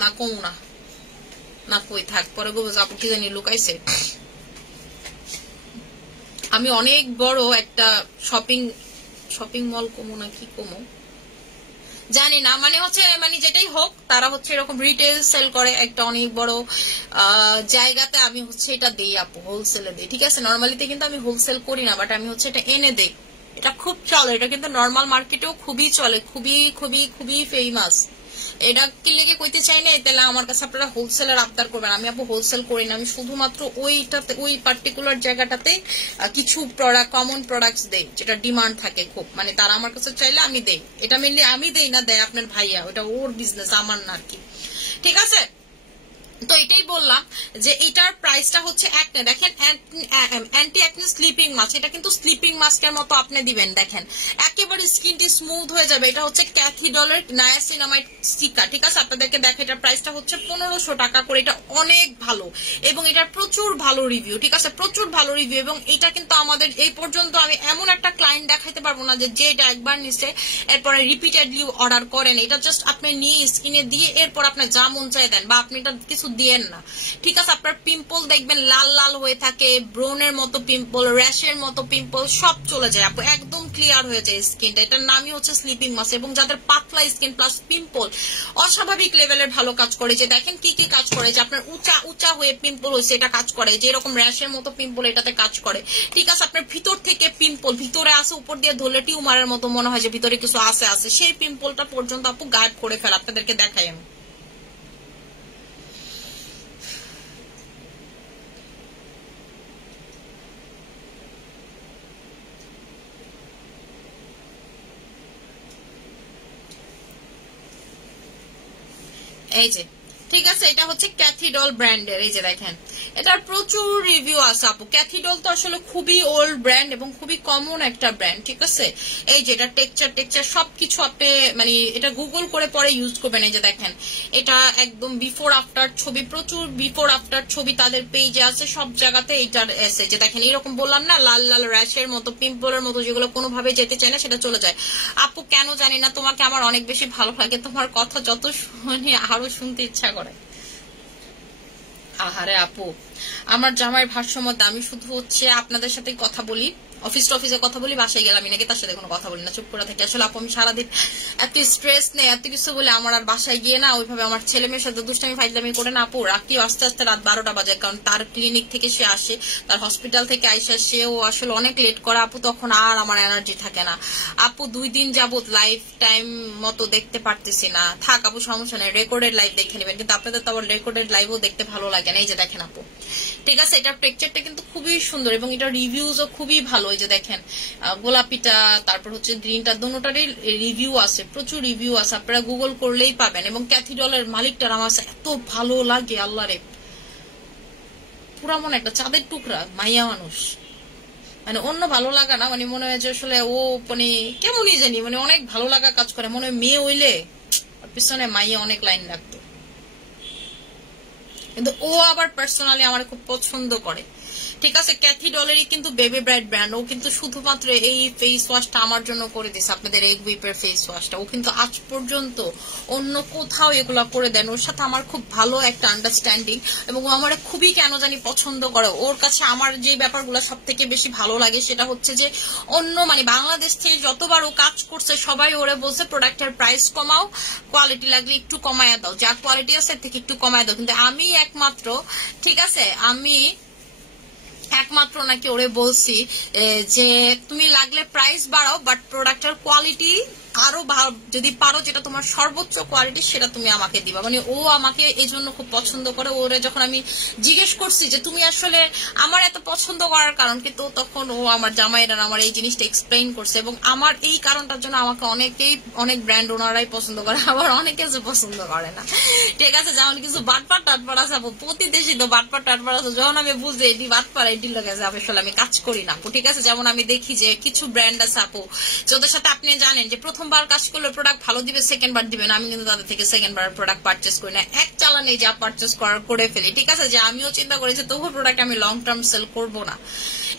না কমু না কই থাক, পরে গোবজ আপু কি জানি লুকাইছে। আমি অনেক বড় একটা শপিং মল কমু না কি কমু জানি না, মানে হচ্ছে মানে যেটাই হোক তারা হচ্ছে এরকম রিটেল সেল করে একটা অনেক বড় জায়গাতে। আমি হচ্ছে এটা দেই আপু, হোলসেলে দেই, ঠিক আছে। নর্মালিতে কিন্তু আমি হোলসেল করি না, বাট আমি হচ্ছে এটা এনে দেই। এটা খুব চলে, এটা কিন্তু নর্মাল মার্কেটেও খুবই চলে, খুবই খুবই খুবই ফেমাস। এটা কি লেগে কইতে চাই না, তাহলে আমার কাছে আপনারা হোলসেলের আবদার করবেন। আমি আপু হোলসেল করি না, আমি শুধুমাত্র ওইটাতে ওই পার্টিকুলার জায়গাটাতে কিছু প্রোডাক্ট, কমন প্রোডাক্টস দেই যেটা ডিমান্ড থাকে খুব, মানে তারা আমার কাছে চাইলে আমি দেই। এটা মেনলি আমি দেই না, দেয় আপনার ভাইয়া, ওটা ওর বিজনেস, আমার না আর কি, ঠিক আছে। তো এটাই বললাম যে এটার প্রাইসটা হচ্ছে একনে দেখেন অ্যান্টি অ্যাকনে স্লিপিং মাস্ক, এটা কিন্তু স্লিপিং মাস্কের মতো আপনি দিবেন, দেখেন একেবারে স্কিনটি স্মুথ হয়ে যাবে। এটা হচ্ছে ক্যাথিডলের নায়াসিনামাইড স্টিকার, ঠিক আছে? আপনাদেরকে দেখে এটার প্রাইসটা হচ্ছে 1500 টাকা করে। এটা অনেক ভালো এবং এটার প্রচুর ভালো রিভিউ, ঠিক আছে? প্রচুর ভালো রিভিউ। এবং এটা কিন্তু আমাদের এই পর্যন্ত আমি এমন একটা ক্লায়েন্ট দেখাইতে পারবো না যে এটা একবার নিছে এরপরে রিপিটেডলি অর্ডার করেন। এটা জাস্ট আপনি নিয়ে স্কিনে দিয়ে এরপর আপনি যা মন চাই দেন, বা আপনি এটা কিছু দিয়েন না, ঠিক আছে? আপনার পিম্পল দেখবেন লাল লাল হয়ে থাকে, ব্রনের মতো পিম্পল, র্যাশের মতো পিম্পল সব চলে যায় আপু, একদম ক্লিয়ার হয়ে যায় স্কিনটা। এটার নামই হচ্ছে স্লিপিং মাস্ক। এবং যাদের পাতলা স্কিন প্লাস পিম্পল অস্বাভাবিক লেভেলের ভালো কাজ করে, যে দেখেন কি কি কাজ করে, যে আপনার উঁচা উঁচা হয়ে পিম্পল হয়েছে এটা কাজ করে, যে এরকম র্যাশের মতো পিম্পল এটাতে কাজ করে, ঠিক আছে? আপনার ভিতর থেকে পিম্পল ভিতরে আসে, উপর দিয়ে ধরলে টিউমারের মতো মনে হয় যে ভিতরে কিছু আছে, সেই পিম্পলটা পর্যন্ত আপু গায়েব করে ফেলে। আপনাদেরকে দেখাই আমি, এই যে, ঠিক আছে? এটা হচ্ছে ক্যাথিডল ব্র্যান্ডের, এই যে দেখেন এটার প্রচুর রিভিউ আছে আপু। ক্যাথিডল তো আসলে খুবই ওল্ড ব্র্যান্ড এবং খুবই কমন একটা ব্র্যান্ড, ঠিক আছে? এই যে এটা টেক্সচার সবকিছু আপনি মানে এটা গুগল করে পরে ইউজ করবেন। এই যে দেখেন এটা একদম বিফোর আফটার ছবি, প্রচুর বিফোর আফটার ছবি তাদের পেজে আছে, সব জায়গাতে এটার এসে, যে দেখেন এরকম বললাম না লাল লাল র্যাশের মতো পিম্পলের মতো যেগুলো কোনোভাবে যেতে চায় না সেটা চলে যায়। আপু কেন জানি না তোমাকে আমার অনেক বেশি ভালো লাগে, তোমার কথা যত শুনি আরো শুনতে ইচ্ছা করে। আহারে আপু, আমার জামাইয়ের ভাষ্য মতে আমি শুধু হচ্ছে আপনাদের সাথে কথা বলি, অফিসে কথা বলি, বাসায় গেলাম নাকি তার সাথে কোনো কথা বলি না, চুপ করে থাকি। আসলে আপু আমি সারাদিন এত স্ট্রেস নেই, এত কিছু বলে আমার আর বাসায় গিয়ে না ওইভাবে আমার ছেলে মেয়ের সাথে দুষ্টামি ফাইজলামি করে না আপু, রাত্রি আস্তে আস্তে রাত 12টা বাজে, কারণ তার ক্লিনিক থেকে সে আসে, তার হসপিটাল থেকে আইসা সেও আসলে অনেক লেট করে আপু, তখন আর আমার এনার্জি থাকে না আপু। 2 দিন যাবত লাইফ টাইম মতো দেখতে পারতেছি না। থাক আপু সমস্যা নেই, রেকর্ডেড লাইভ দেখে নেবেন, কিন্তু আপনাদের তো আবার রেকর্ডেড লাইভও দেখতে ভালো লাগে না। এই যে দেখেন আপু, ঠিক আছে? এটার টেক্সচারটা কিন্তু খুবই সুন্দর এবং এটার রিভিউজও খুবই ভালো। এই যে দেখেন গোলাপিটা, তারপর হচ্ছে গ্রিনটা, দুটোটারই রিভিউ আছে, প্রচুর রিভিউ আছে, আপনারা গুগল করলেই পাবেন। এবং ক্যাথিডলের মালিকটার আমার এত ভালো লাগে, আল্লাহ রে, পুরা মনে একটা চাঁদের টুকরা, মাইয়া মানুষ, মানে অন্য ভালো লাগা না, মানে মনে হয় যে আসলে ও মানে কেমনই জানি, মানে অনেক ভালো লাগা কাজ করে, মনে হয় মেয়ে হইলে পিছনে মাইয়া অনেক লাইন লাগতো। কিন্তু ও আবার পার্সোনালি আমার খুব পছন্দ করে, ঠিক আছে? ক্যাথিডলেরই কিন্তু বেবি ব্রাইট ব্র্যান্ড, ও কিন্তু শুধুমাত্র এই ফেস ওয়াশটা আমার জন্য করে দিছে, আপনাদের এগ উইপের ফেস ওয়াশটা। ও কিন্তু আজ পর্যন্ত অন্য কোথাও এগুলা করে দেন। ওর সাথে আমার খুব ভালো একটা আন্ডারস্ট্যান্ডিং এবং ও আমার খুবই কেন জানি পছন্দ করে। ওর কাছে আমার যে ব্যাপারগুলো সব থেকে বেশি ভালো লাগে সেটা হচ্ছে যে অন্য মানে বাংলাদেশ থেকে যতবার ও কাজ করছে সবাই ওরে বলছে প্রোডাক্টের প্রাইস কমাও, কোয়ালিটি লাগলে একটু কমায় দাও, যা কোয়ালিটি আছে এর থেকে একটু কমায় দাও। কিন্তু আমি একমাত্র, ঠিক আছে, আমি একমাত্র নাকি ওরে বলছি যে তুমি লাগলে প্রাইস বাড়াও, বাট প্রোডাক্টের কোয়ালিটি আরো যদি পারো, যেটা তোমার সর্বোচ্চ কোয়ালিটি সেটা তুমি আমাকে দিবা। মানে ও আমাকে এই জন্য খুব পছন্দ করে। ওরে যখন আমি জিজ্ঞেস করছি যে তুমি আসলে আমার এত পছন্দ করার কারণ কি, তো তখন ও আমার জামাইরা আমার এই জিনিসটা এক্সপ্লেইন করছে। এবং আমার এই কারণটার জন্য আমাকে অনেক ব্র্যান্ড ওনারাই পছন্দ করে, আবার অনেকে যে পছন্দ করে না, ঠিক আছে? যেমন কিছু বাটপার টাটপার আছে আপু, প্রতি দেশে তো বাটপার টাটপার আছে, যখন আমি বুঝি এটি বাটপার এটি লোক আছে আসলে আমি কাজ করি না আপু, ঠিক আছে? যেমন আমি দেখি যে কিছু ব্র্যান্ড আছে আপু যাদের সাথে আপনি জানেন যে প্রথমবার কাজ করলে প্রোডাক্ট ভালো দিবে, সেকেন্ড বার দিবে না, আমি কিন্তু তাদের থেকে সেকেন্ড বার প্রোডাক্ট পারচেস করি না, এক চালানে যা পারচেস করে ফেলি, ঠিক আছে? যে আমিও চিন্তা করেছি তবু প্রোডাক্ট আমি লং টার্ম সেল করবো না।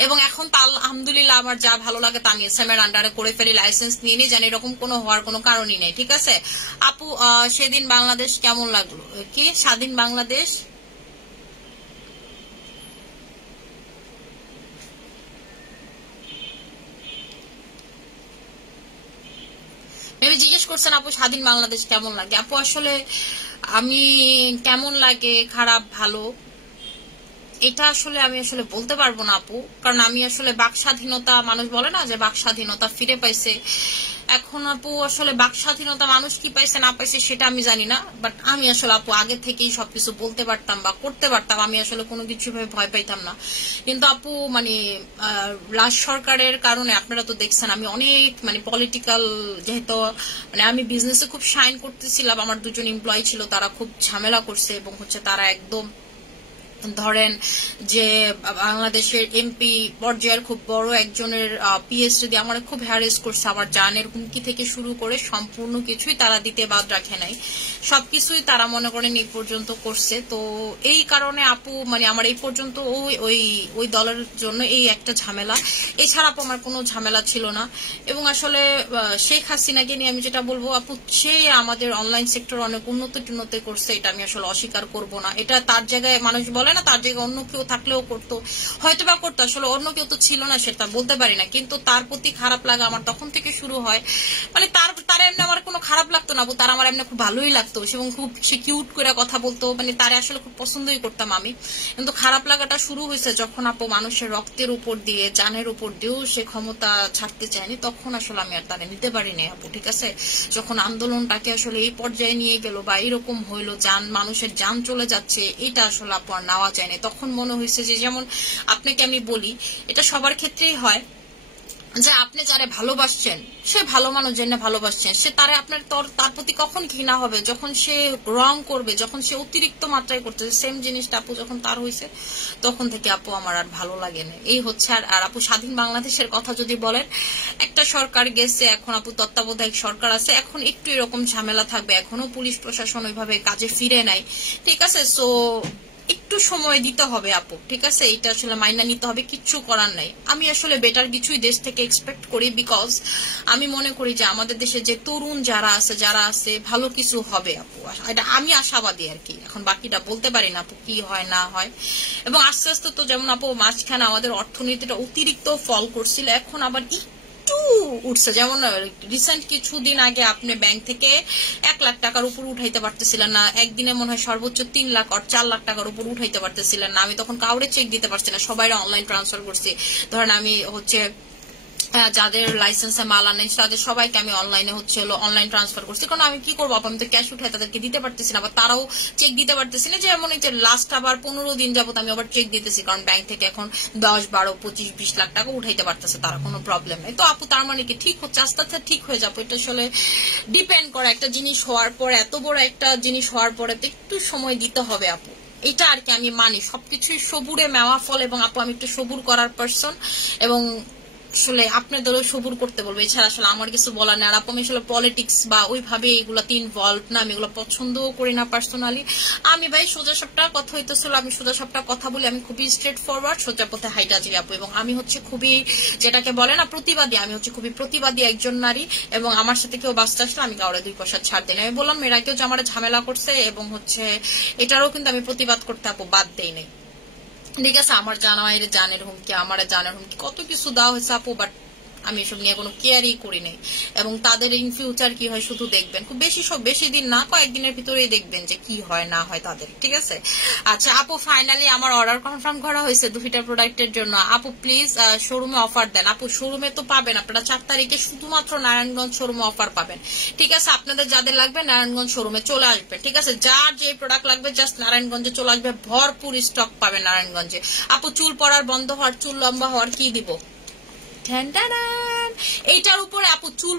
এবং এখন তো আলহামদুলিল্লাহ আমার যা ভালো লাগে তা আমি এসএম এর আন্ডারে করে ফেলি, লাইসেন্স নিয়ে নিই, জানি এরকম কোনো হওয়ার কোনো কারণই নেই, ঠিক আছে? আপু সেদিন বাংলাদেশ কেমন লাগলো? কি স্বাধীন বাংলাদেশ? মেবি জিজ্ঞেস করছেন আপু স্বাধীন বাংলাদেশ কেমন লাগে। আপু আসলে আমি কেমন লাগে, খারাপ ভালো, এটা আসলে আমি আসলে বলতে পারবো না আপু, কারণ আমি আসলে বাক স্বাধীনতা, মানুষ বলে না যে বাক স্বাধীনতা ফিরে পাইছে, এখন আপু আসলে বাক স্বাধীনতা মানুষ কি পাইছে না পাইছে সেটা আমি জানি না, বাট আমি আসলে আপু আগে থেকেই সবকিছু বলতে পারতাম বা করতে পারতাম, আমি আসলে কোনো কিছু ভয় পাইতাম না। কিন্তু আপু মানে রাজ সরকারের কারণে আপনারা তো দেখছেন আমি অনেক মানে পলিটিক্যাল, যেহেতু মানে আমি বিজনেসে খুব শাইন করতেছিলাম, আমার দুজন এমপ্লয়ি ছিল, তারা খুব ঝামেলা করছে এবং তারা একদম ধরেন যে বাংলাদেশের এমপি পর্যায়ের খুব বড় একজনের পিএইচডি দিয়ে আমার খুব হ্যারেস করছে, আমার জানের হুমকি থেকে শুরু করে সম্পূর্ণ কিছুই তারা দিতে বাদ রাখে নাই, সবকিছুই তারা মনে করেন এই পর্যন্ত করছে। তো এই কারণে আপু মানে আমার এই পর্যন্ত ওই দলের জন্য এই একটা ঝামেলা, এছাড়া আপু আমার কোনো ঝামেলা ছিল না। এবং আসলে শেখ হাসিনাকে নিয়ে আমি যেটা বলবো আপু, সে আমাদের অনলাইন সেক্টর অনেক উন্নতি করছে, এটা আমি আসলে অস্বীকার করব না। এটা তার জায়গায় মানুষ বলে না তার জায়গায় অন্য কেউ থাকলেও করতো, হয়তো বা করতো, আসলে অন্য কেউ তো ছিল না সেটা বলতে পারি না, কিন্তু তার প্রতি খারাপ লাগা আমার তখন থেকে শুরু হয়। মানে তার এমনি আমার কোনো খারাপ লাগতো না, তার আমার এমনি খুব ভালোই লাগতো এবং খুব সে কিউট করে কথা বলতো, মানে তারে আসলে খুব পছন্দই করতাম আমি। কিন্তু খারাপ লাগাটা শুরু হয়েছে যখন আপু মানুষের রক্তের উপর দিয়ে জানের উপর দিয়েও সে ক্ষমতা ছাড়তে চায়নি, তখন আসলে আমি আর তারে নিতে পারিনি আপু, ঠিক আছে। যখন আন্দোলনটাকে আসলে এই পর্যায়ে নিয়ে গেল বা এরকম হইলো মানুষের জান চলে যাচ্ছে, এটা আসলে আপু আর নেওয়া যায়নি। তখন মনে হয়েছে যে, যেমন আপনাকে আমি বলি, এটা সবার ক্ষেত্রেই হয় যে আপনি যারা ভালোবাসছেন সে ভালো মানুষ জন্য ভালোবাসছেন, সে তারে আপনার তার প্রতি কখন ঘৃণা হবে যখন সে রং করবে, যখন সে অতিরিক্ত মাত্রায় করতেছে। সেম জিনিসটা আপু যখন তার হয়েছে তখন থেকে আপু আমার আর ভালো লাগে না, এই হচ্ছে। আর আপু স্বাধীন বাংলাদেশের কথা যদি বলেন, একটা সরকার গেছে, এখন আপু তত্ত্বাবধায়ক সরকার আছে, এখন একটু এরকম ঝামেলা থাকবে, এখনো পুলিশ প্রশাসন ওইভাবে কাজে ফিরে নাই, ঠিক আছে। সো একটু সময় দিতে হবে আপু, ঠিক আছে, এটা আসলে মাইনা নিতে হবে, কিচ্ছু করার নাই। আমি আসলে বেটার কিছুই দেশ থেকে এক্সপেক্ট করি, বিকজ আমি মনে করি যে আমাদের দেশে যে তরুণ যারা আছে ভালো কিছু হবে আপু, এটা আমি আশাবাদী আর কি। এখন বাকিটা বলতে পারি না আপু কি হয় না হয়। এবং আস্তে আস্তে তো যেমন আপু মাঝখানে আমাদের অর্থনীতিটা অতিরিক্ত ফল করছিল, এখন আবার একটু উঠছে। যেমন রিসেন্ট কিছুদিন আগে আপনি ব্যাংক থেকে 1 লাখ টাকার উপর উঠাইতে পারতেছিলেন না, একদিনে মনে হয় সর্বোচ্চ 3 লাখ আর 4 লাখ টাকার উপর উঠাইতে পারতেছিলেন না। আমি তখন কাউরে চেক দিতে পারছি না, সবাই অনলাইন ট্রান্সফার করছি। ধরেন আমি যাদের লাইসেন্সে মাল আনেন তাদের সবাইকে আমি অনলাইন ট্রান্সফার করছি, কারণ আমি কি করবো, আমি তো ক্যাশ উঠাই তাদেরকে দিতে পারতেছি না, বা তারাও চেক দিতে পারতেছি না। যেমন লাস্ট আবার 15 দিন যাবত আমি আবার চেক দিতেছি, কারণ ব্যাংক থেকে এখন 10, 12, 25, 20 লাখ টাকা উঠাইতে পারতেছে তারা, কোনো প্রবলেম নেই। তো আপু তার মানে কি ঠিক হচ্ছে, আস্তে আস্তে ঠিক হয়ে যাবো। এটা আসলে ডিপেন্ড করে একটা জিনিস হওয়ার পরে, এত বড় একটা জিনিস হওয়ার পরে তো একটু সময় দিতে হবে আপু, এটা আর কি আমি মানি। সবকিছুই সবুরে মেওয়া ফল, এবং আপু আমি একটু সবুর করার পারসন, এবং আসলে আপনাদেরও সবুর করতে বলবো, এছাড়া আসলে আমার কিছু বলার নেই। আর আপু আমি আসলে পলিটিক্স বা ওইভাবে এগুলাতে ইনভলভ না, আমি এগুলো পছন্দও করি না পার্সোনালি। আমি ভাই সোজা সাপটা কথা হইতেছিল, আমি সোজা সাপটা কথা বলি, আমি খুবই স্ট্রেট ফরওয়ার্ড, সোজা পথে হাইটা যাই আপু। এবং আমি খুবই যেটাকে বলে না প্রতিবাদী, আমি খুবই প্রতিবাদী একজন নারী, এবং আমার সাথে কেউ বাঁচতে আসলে আমি কাউরে 2 পয়সা ছাড় দিই না। আমি বললাম এরা কেউ যে আমার ঝামেলা করছে, এবং এটারও কিন্তু আমি প্রতিবাদ করতে আপু বাদ দেই নাই, ঠিক আছে। আমার জানের হুমকি, আমার জানের হুমকি, কত কিছু দেওয়া হয়েছে আপু, বাট আমি এসব নিয়ে কোনো কেয়ারই করি নাই। এবং তাদের ইন ফিউচার কি হয় শুধু দেখবেন, খুব বেশি দিন না, কয়েকদিনের ভিতরেই দেখবেন যে কি হয় না হয় তাদের, ঠিক আছে। আচ্ছা আপু ফাইনালি আমার অর্ডার কনফার্ম করা হয়েছে 2টা প্রোডাক্টের জন্য। আপু প্লিজ শোরুমে অফার দেন। আপু শোরুমে তো পাবেন আপনারা 4 তারিখে শুধুমাত্র নারায়ণগঞ্জ শোরুমে অফার পাবেন, ঠিক আছে। আপনাদের যাদের লাগবে নারায়ণগঞ্জ শোরুমে চলে আসবেন, ঠিক আছে। যার যে প্রোডাক্ট লাগবে জাস্ট নারায়ণগঞ্জে চলে আসবে, ভরপুর স্টক পাবেন নারায়ণগঞ্জে। আপু চুল পড়ার বন্ধ হওয়ার, চুল লম্বা হওয়ার কি দিব, এইটার উপরে আপু চুল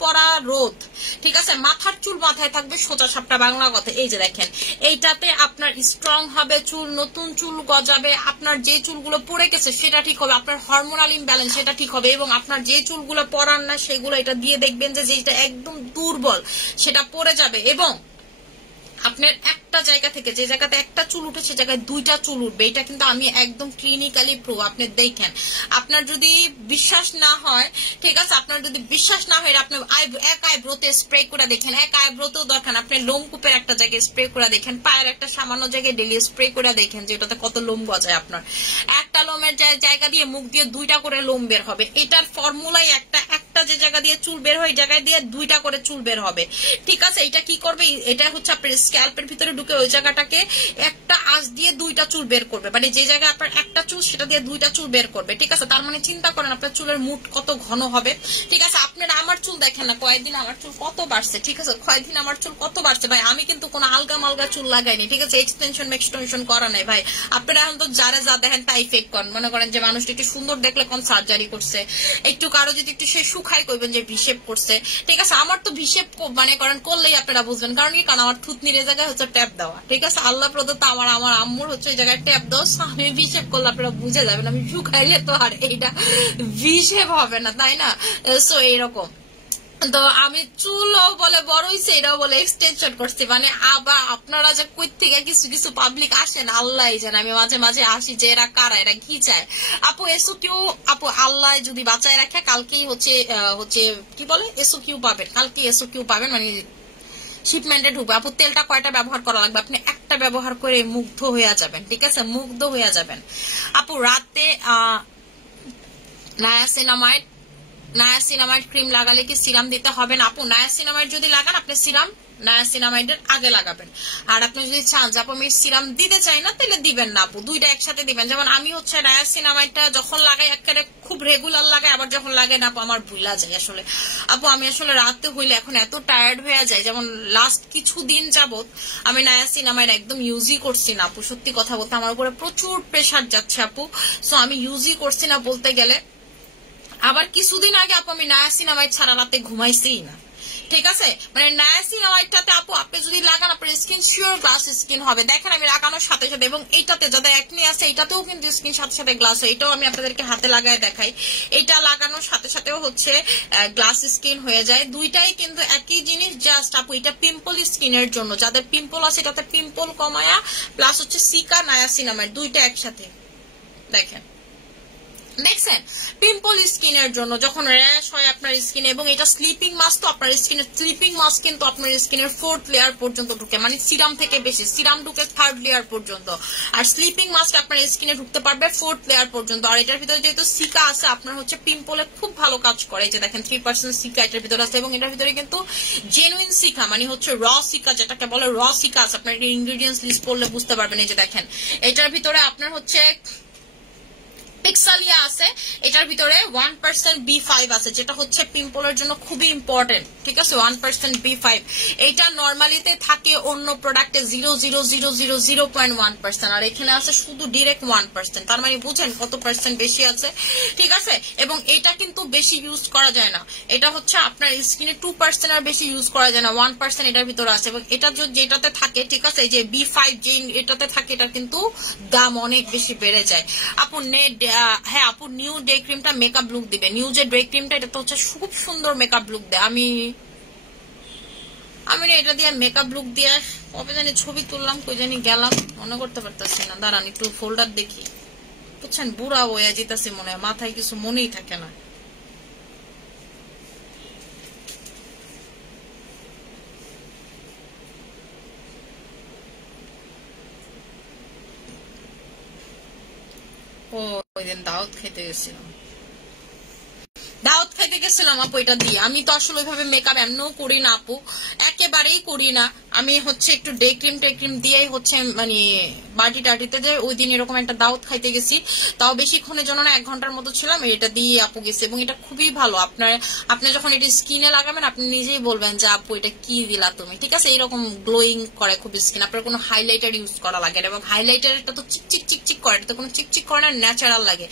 পড়া রোধ, ঠিক আছে। মাথার চুল মাথায় থাকবে, সোজা সাপটা বাংলা কথা। এই যে দেখেন, এইটাতে আপনার স্ট্রং হবে চুল, নতুন চুল গজাবে, আপনার যে চুলগুলো পড়ে গেছে সেটা ঠিক হবে, আপনার হরমোনাল ইমব্যালেন্স সেটা ঠিক হবে, এবং আপনার যে চুলগুলো পড়ার না সেগুলো এটা দিয়ে দেখবেন যে যেটা একদম দুর্বল সেটা পড়ে যাবে। এবং আপনার একটা জায়গা থেকে, যে জায়গাতে একটা চুল উঠে সে জায়গায় 2টা চুল উঠবে, এটা কিন্তু আমি একদম ক্লিনিক্যালি প্রুভ। আপনি দেখেন, আপনার যদি বিশ্বাস না হয়, ঠিক আছে, আপনার যদি বিশ্বাস না হয় আপনি এক আইব্রোতে স্প্রে করে দেখেন, এক আইব্রোতেও দরকার আপনি লোমকূপের একটা জায়গায় স্প্রে করে দেখেন, পায়ের একটা সামান্য জায়গায় ডেলি স্প্রে করে দেখেন যে এটাতে কত লোম গজায়। আপনার একটা লোমের জায়গা দিয়ে মুখ দিয়ে 2টা করে লোম বের হবে, এটার ফর্মুলাই একটা যে জায়গা দিয়ে চুল বের হয় জায়গায় দিয়ে 2টা করে চুল বের হবে, ঠিক আছে। এটা কি করবে, এটা হচ্ছে আপনার স্ক্যাল্পের ভিতরে ঢুকে ওই জায়গাটাকে একটা আঁচ দিয়ে 2টা চুল বের করবে, মানে যে জায়গায় আপনার একটা চুল সেটা দিয়ে 2টা চুল বের করবে, ঠিক আছে। তার মানে চিন্তা করেন আপনার চুলের মুঠ কত ঘন হবে, ঠিক আছে। আপনার আমার চুল দেখেন না, কয়েকদিন আমার চুল কত বাড়ছে, ঠিক আছে, কয়েকদিন আমার চুল কত বাড়ছে ভাই। আমি কিন্তু কোনো আলগা মালগা চুল লাগাইনি, ঠিক আছে, এক্সটেনশন মেক্সটেনশন করা নাই ভাই। আপনারা এখন তো যারা যা দেখেন তাই ফেক করেন, মনে করেন যে মানুষটা একটু সুন্দর দেখলে কোন সার্জারি করছে, একটু কারো যদি একটু সে শুকাই কইবেন যে ভিশেপ করছে, ঠিক আছে। আমার তো ভিশেপ মানে করেন করলেই আপনারা বুঝবেন, কারণ কি, কারণ আমার থুতনির এই জায়গায় হচ্ছে ট্যাপ দেওয়া, ঠিক আছে, আল্লাহ প্রদত্ত আমার আম্মুর হচ্ছে ওই জায়গায় ট্যাপ দেওয়া, আমি ভিশেপ করলে আপনারা বুঝে যাবেন, আমি শুকাইলে তো আর এইটা ভিশেপ হবে না, তাই না? সো এইরকম তো আমি চুলও বলে বড় হইছে, এটাও বলে এক্সটেনশন করছি, মানে আবার আপনারা যে কই থেকে কিছু কিছু পাবলিক আসেন আল্লাহ জানে, আমি মাঝে মাঝে আসি যে এরা কারা, এরা কি চায়। আপু এসো কিউ, আপু আল্লাহ যদি বাঁচায় রাখে কালকেই হচ্ছে কি বলে এসো কিউ পাবেন, কালকে এসো কিউ পাবেন, মানে শিপমেন্টে ঢুকবে। আপু তেলটা কয়টা ব্যবহার করা লাগবে? আপনি একটা ব্যবহার করে মুগ্ধ হয়ে যাবেন, ঠিক আছে, মুগ্ধ হয়ে যাবেন। আপু রাতে নায়াসিনামাইড ক্রিম লাগালে কি সিরাম দিতে হবে না? আপু নায়াসিনামাইড যদি লাগান আপনি সিরাম নায়াসিনামাইডের আগে লাগাবেন, আর আপনি যদি চান যে আপু আমি সিরাম দিতে চাই না তাহলে দিবেন না আপু, দুইটা একসাথে দিবেন। যেমন আমি হচ্ছে নায়াসিনামাইডটা যখন লাগাই একেবারে খুব রেগুলার লাগাই, আবার যখন লাগে না আপু আমার ভুলা যায় আসলে। আপু আমি আসলে রাতে হইলে এখন এত টায়ার্ড হয়ে যায়, যেমন লাস্ট কিছুদিন যাবত আমি নায়াসিনামাইড একদম ইউজই করছি না আপু, সত্যি কথা বলতে আমার উপরে প্রচুর প্রেশার যাচ্ছে আপু, সো আমি ইউজই করছি না বলতে গেলে। আবার কিছুদিন আগে আপু আমি নায়াসিনামাইড ছাড়া রাতে ঘুমাইছি না, ঠিক আছে, মানে নায়াসিনামাইডটাতে আপু আপনি যদি লাগান আপনার স্কিন শিওর গ্লাস স্কিন হবে। দেখেন আমি লাগানোর সাথে সাথে, এবং এইটাতে যাদের একনি আছে এটাতেও কিন্তু স্কিন সাথে সাথে গ্লাস হয়, এটাও আমি আপনাদেরকে হাতে লাগায় দেখাই, এটা লাগানোর সাথে সাথেও হচ্ছে গ্লাস স্কিন হয়ে যায়। দুইটাই কিন্তু একই জিনিস, জাস্ট আপু এটা পিম্পল স্কিনের জন্য, যাদের পিম্পল আছে এটাতে পিম্পল কমায়া প্লাস হচ্ছে সিকা নায়াসিনামাইড দুইটা একসাথে। দেখেন দেখছেন, পিম্পল স্কিনের জন্য যখন র্যাশ হয় আপনার স্কিনে, এবং এটা স্লিপিং মাস্ক, তো আপনার স্কিনের স্লিপিং মাস্ক কিন্তু আপনার স্কিনের 4th লেয়ার পর্যন্ত ঢুকে, মানে সিরাম থেকে বেশি, সিরাম ঢুকে 3rd লেয়ার পর্যন্ত, আর স্লিপিং মাস্ক আপনার স্কিনে ঢুকতে পারবে 4th লেয়ার পর্যন্ত। আর এটার ভিতরে যেহেতু সিকা আছে আপনার হচ্ছে পিম্পলে খুব ভালো কাজ করে, যে দেখেন 3% সিকা এটার ভিতরে আছে, এবং এটার ভিতরে কিন্তু জেনুইন সিকা মানে হচ্ছে র সিকা, যেটাকে বলে র সিকা আছে, আপনার ইনগ্রেডিয়েন্টস লিস্ট পড়লে বুঝতে পারবেন। এই যে দেখেন এটার ভিতরে আপনার হচ্ছে পিক্সালিয়া আছে, এটার ভিতরে 1% B5 আছে, যেটা হচ্ছে পিম্পলের জন্য খুবই ইম্পর্টেন্ট, ঠিক আছে, 1% B5। এটা নর্মালিতে থাকে অন্য প্রোডাক্টে 0.1%, আর এখানে আছে শুধু ডিরেক্ট 1%, তার মানে বুঝেন কত পার্সেন্ট বেশি আছে, ঠিক আছে। এবং এটা কিন্তু বেশি ইউজ করা যায় না, এটা হচ্ছে আপনার স্কিনে 2% আর বেশি ইউজ করা যায় না, 1% এটার ভিতরে আছে, এবং এটা যেটাতে থাকে, ঠিক আছে, যে B5 যে এটাতে থাকে, এটা কিন্তু দাম অনেক বেশি বেড়ে যায়। আপু হ্যাঁ আপু নিউ ডে ক্রিমটা মেকআপ লুক দিবে, নিউ যে ডে ক্রিমটা এটা তো হচ্ছে খুব সুন্দর মেকআপ লুক দেয়। আমি না এটা দিয়ে মেকআপ লুক দিয়ে কবে জানি ছবি তুললাম, কই জানি গেলাম, মনে করতে পারতেছি না, দাঁড়ান একটু ফোল্ডার দেখি, বুঝছেন বুড়া হয়ে যেতেছে মনে হয়, মাথায় কিছু মনেই থাকে না। ওই দিন দাওয়াত খেতে গেছিলাম আপু, এটা দিয়ে আমি তো আসলে ওইভাবে মেকআপ এমনও করি না আপু, একেবারেই করি না, আমি হচ্ছে একটু ডে ক্রিম দিয়েই হচ্ছে মানে বাটি টাটিতে, যে ওই দিন এরকম একটা দাওয়াত খাইতে গেছি, তাও বেশিক্ষণের জন্য না, 1 ঘন্টার মতো ছিলাম, এটা দিয়ে আপু গেছি, এবং এটা খুবই ভালো। আপনি যখন এটা স্কিনে লাগাবেন আপনি নিজেই বলবেন যে আপু এটা কি দিলা তুমি, ঠিক আছে, এইরকম গ্লোয়িং করে খুব স্কিন, আপনার কোনো হাইলাইটার ইউজ করা লাগে না, এবং হাইলাইটার এটা তো চিকচিক করে, এটা তো কোনো চিকচিক করে না, ন্যাচারাল লাগে।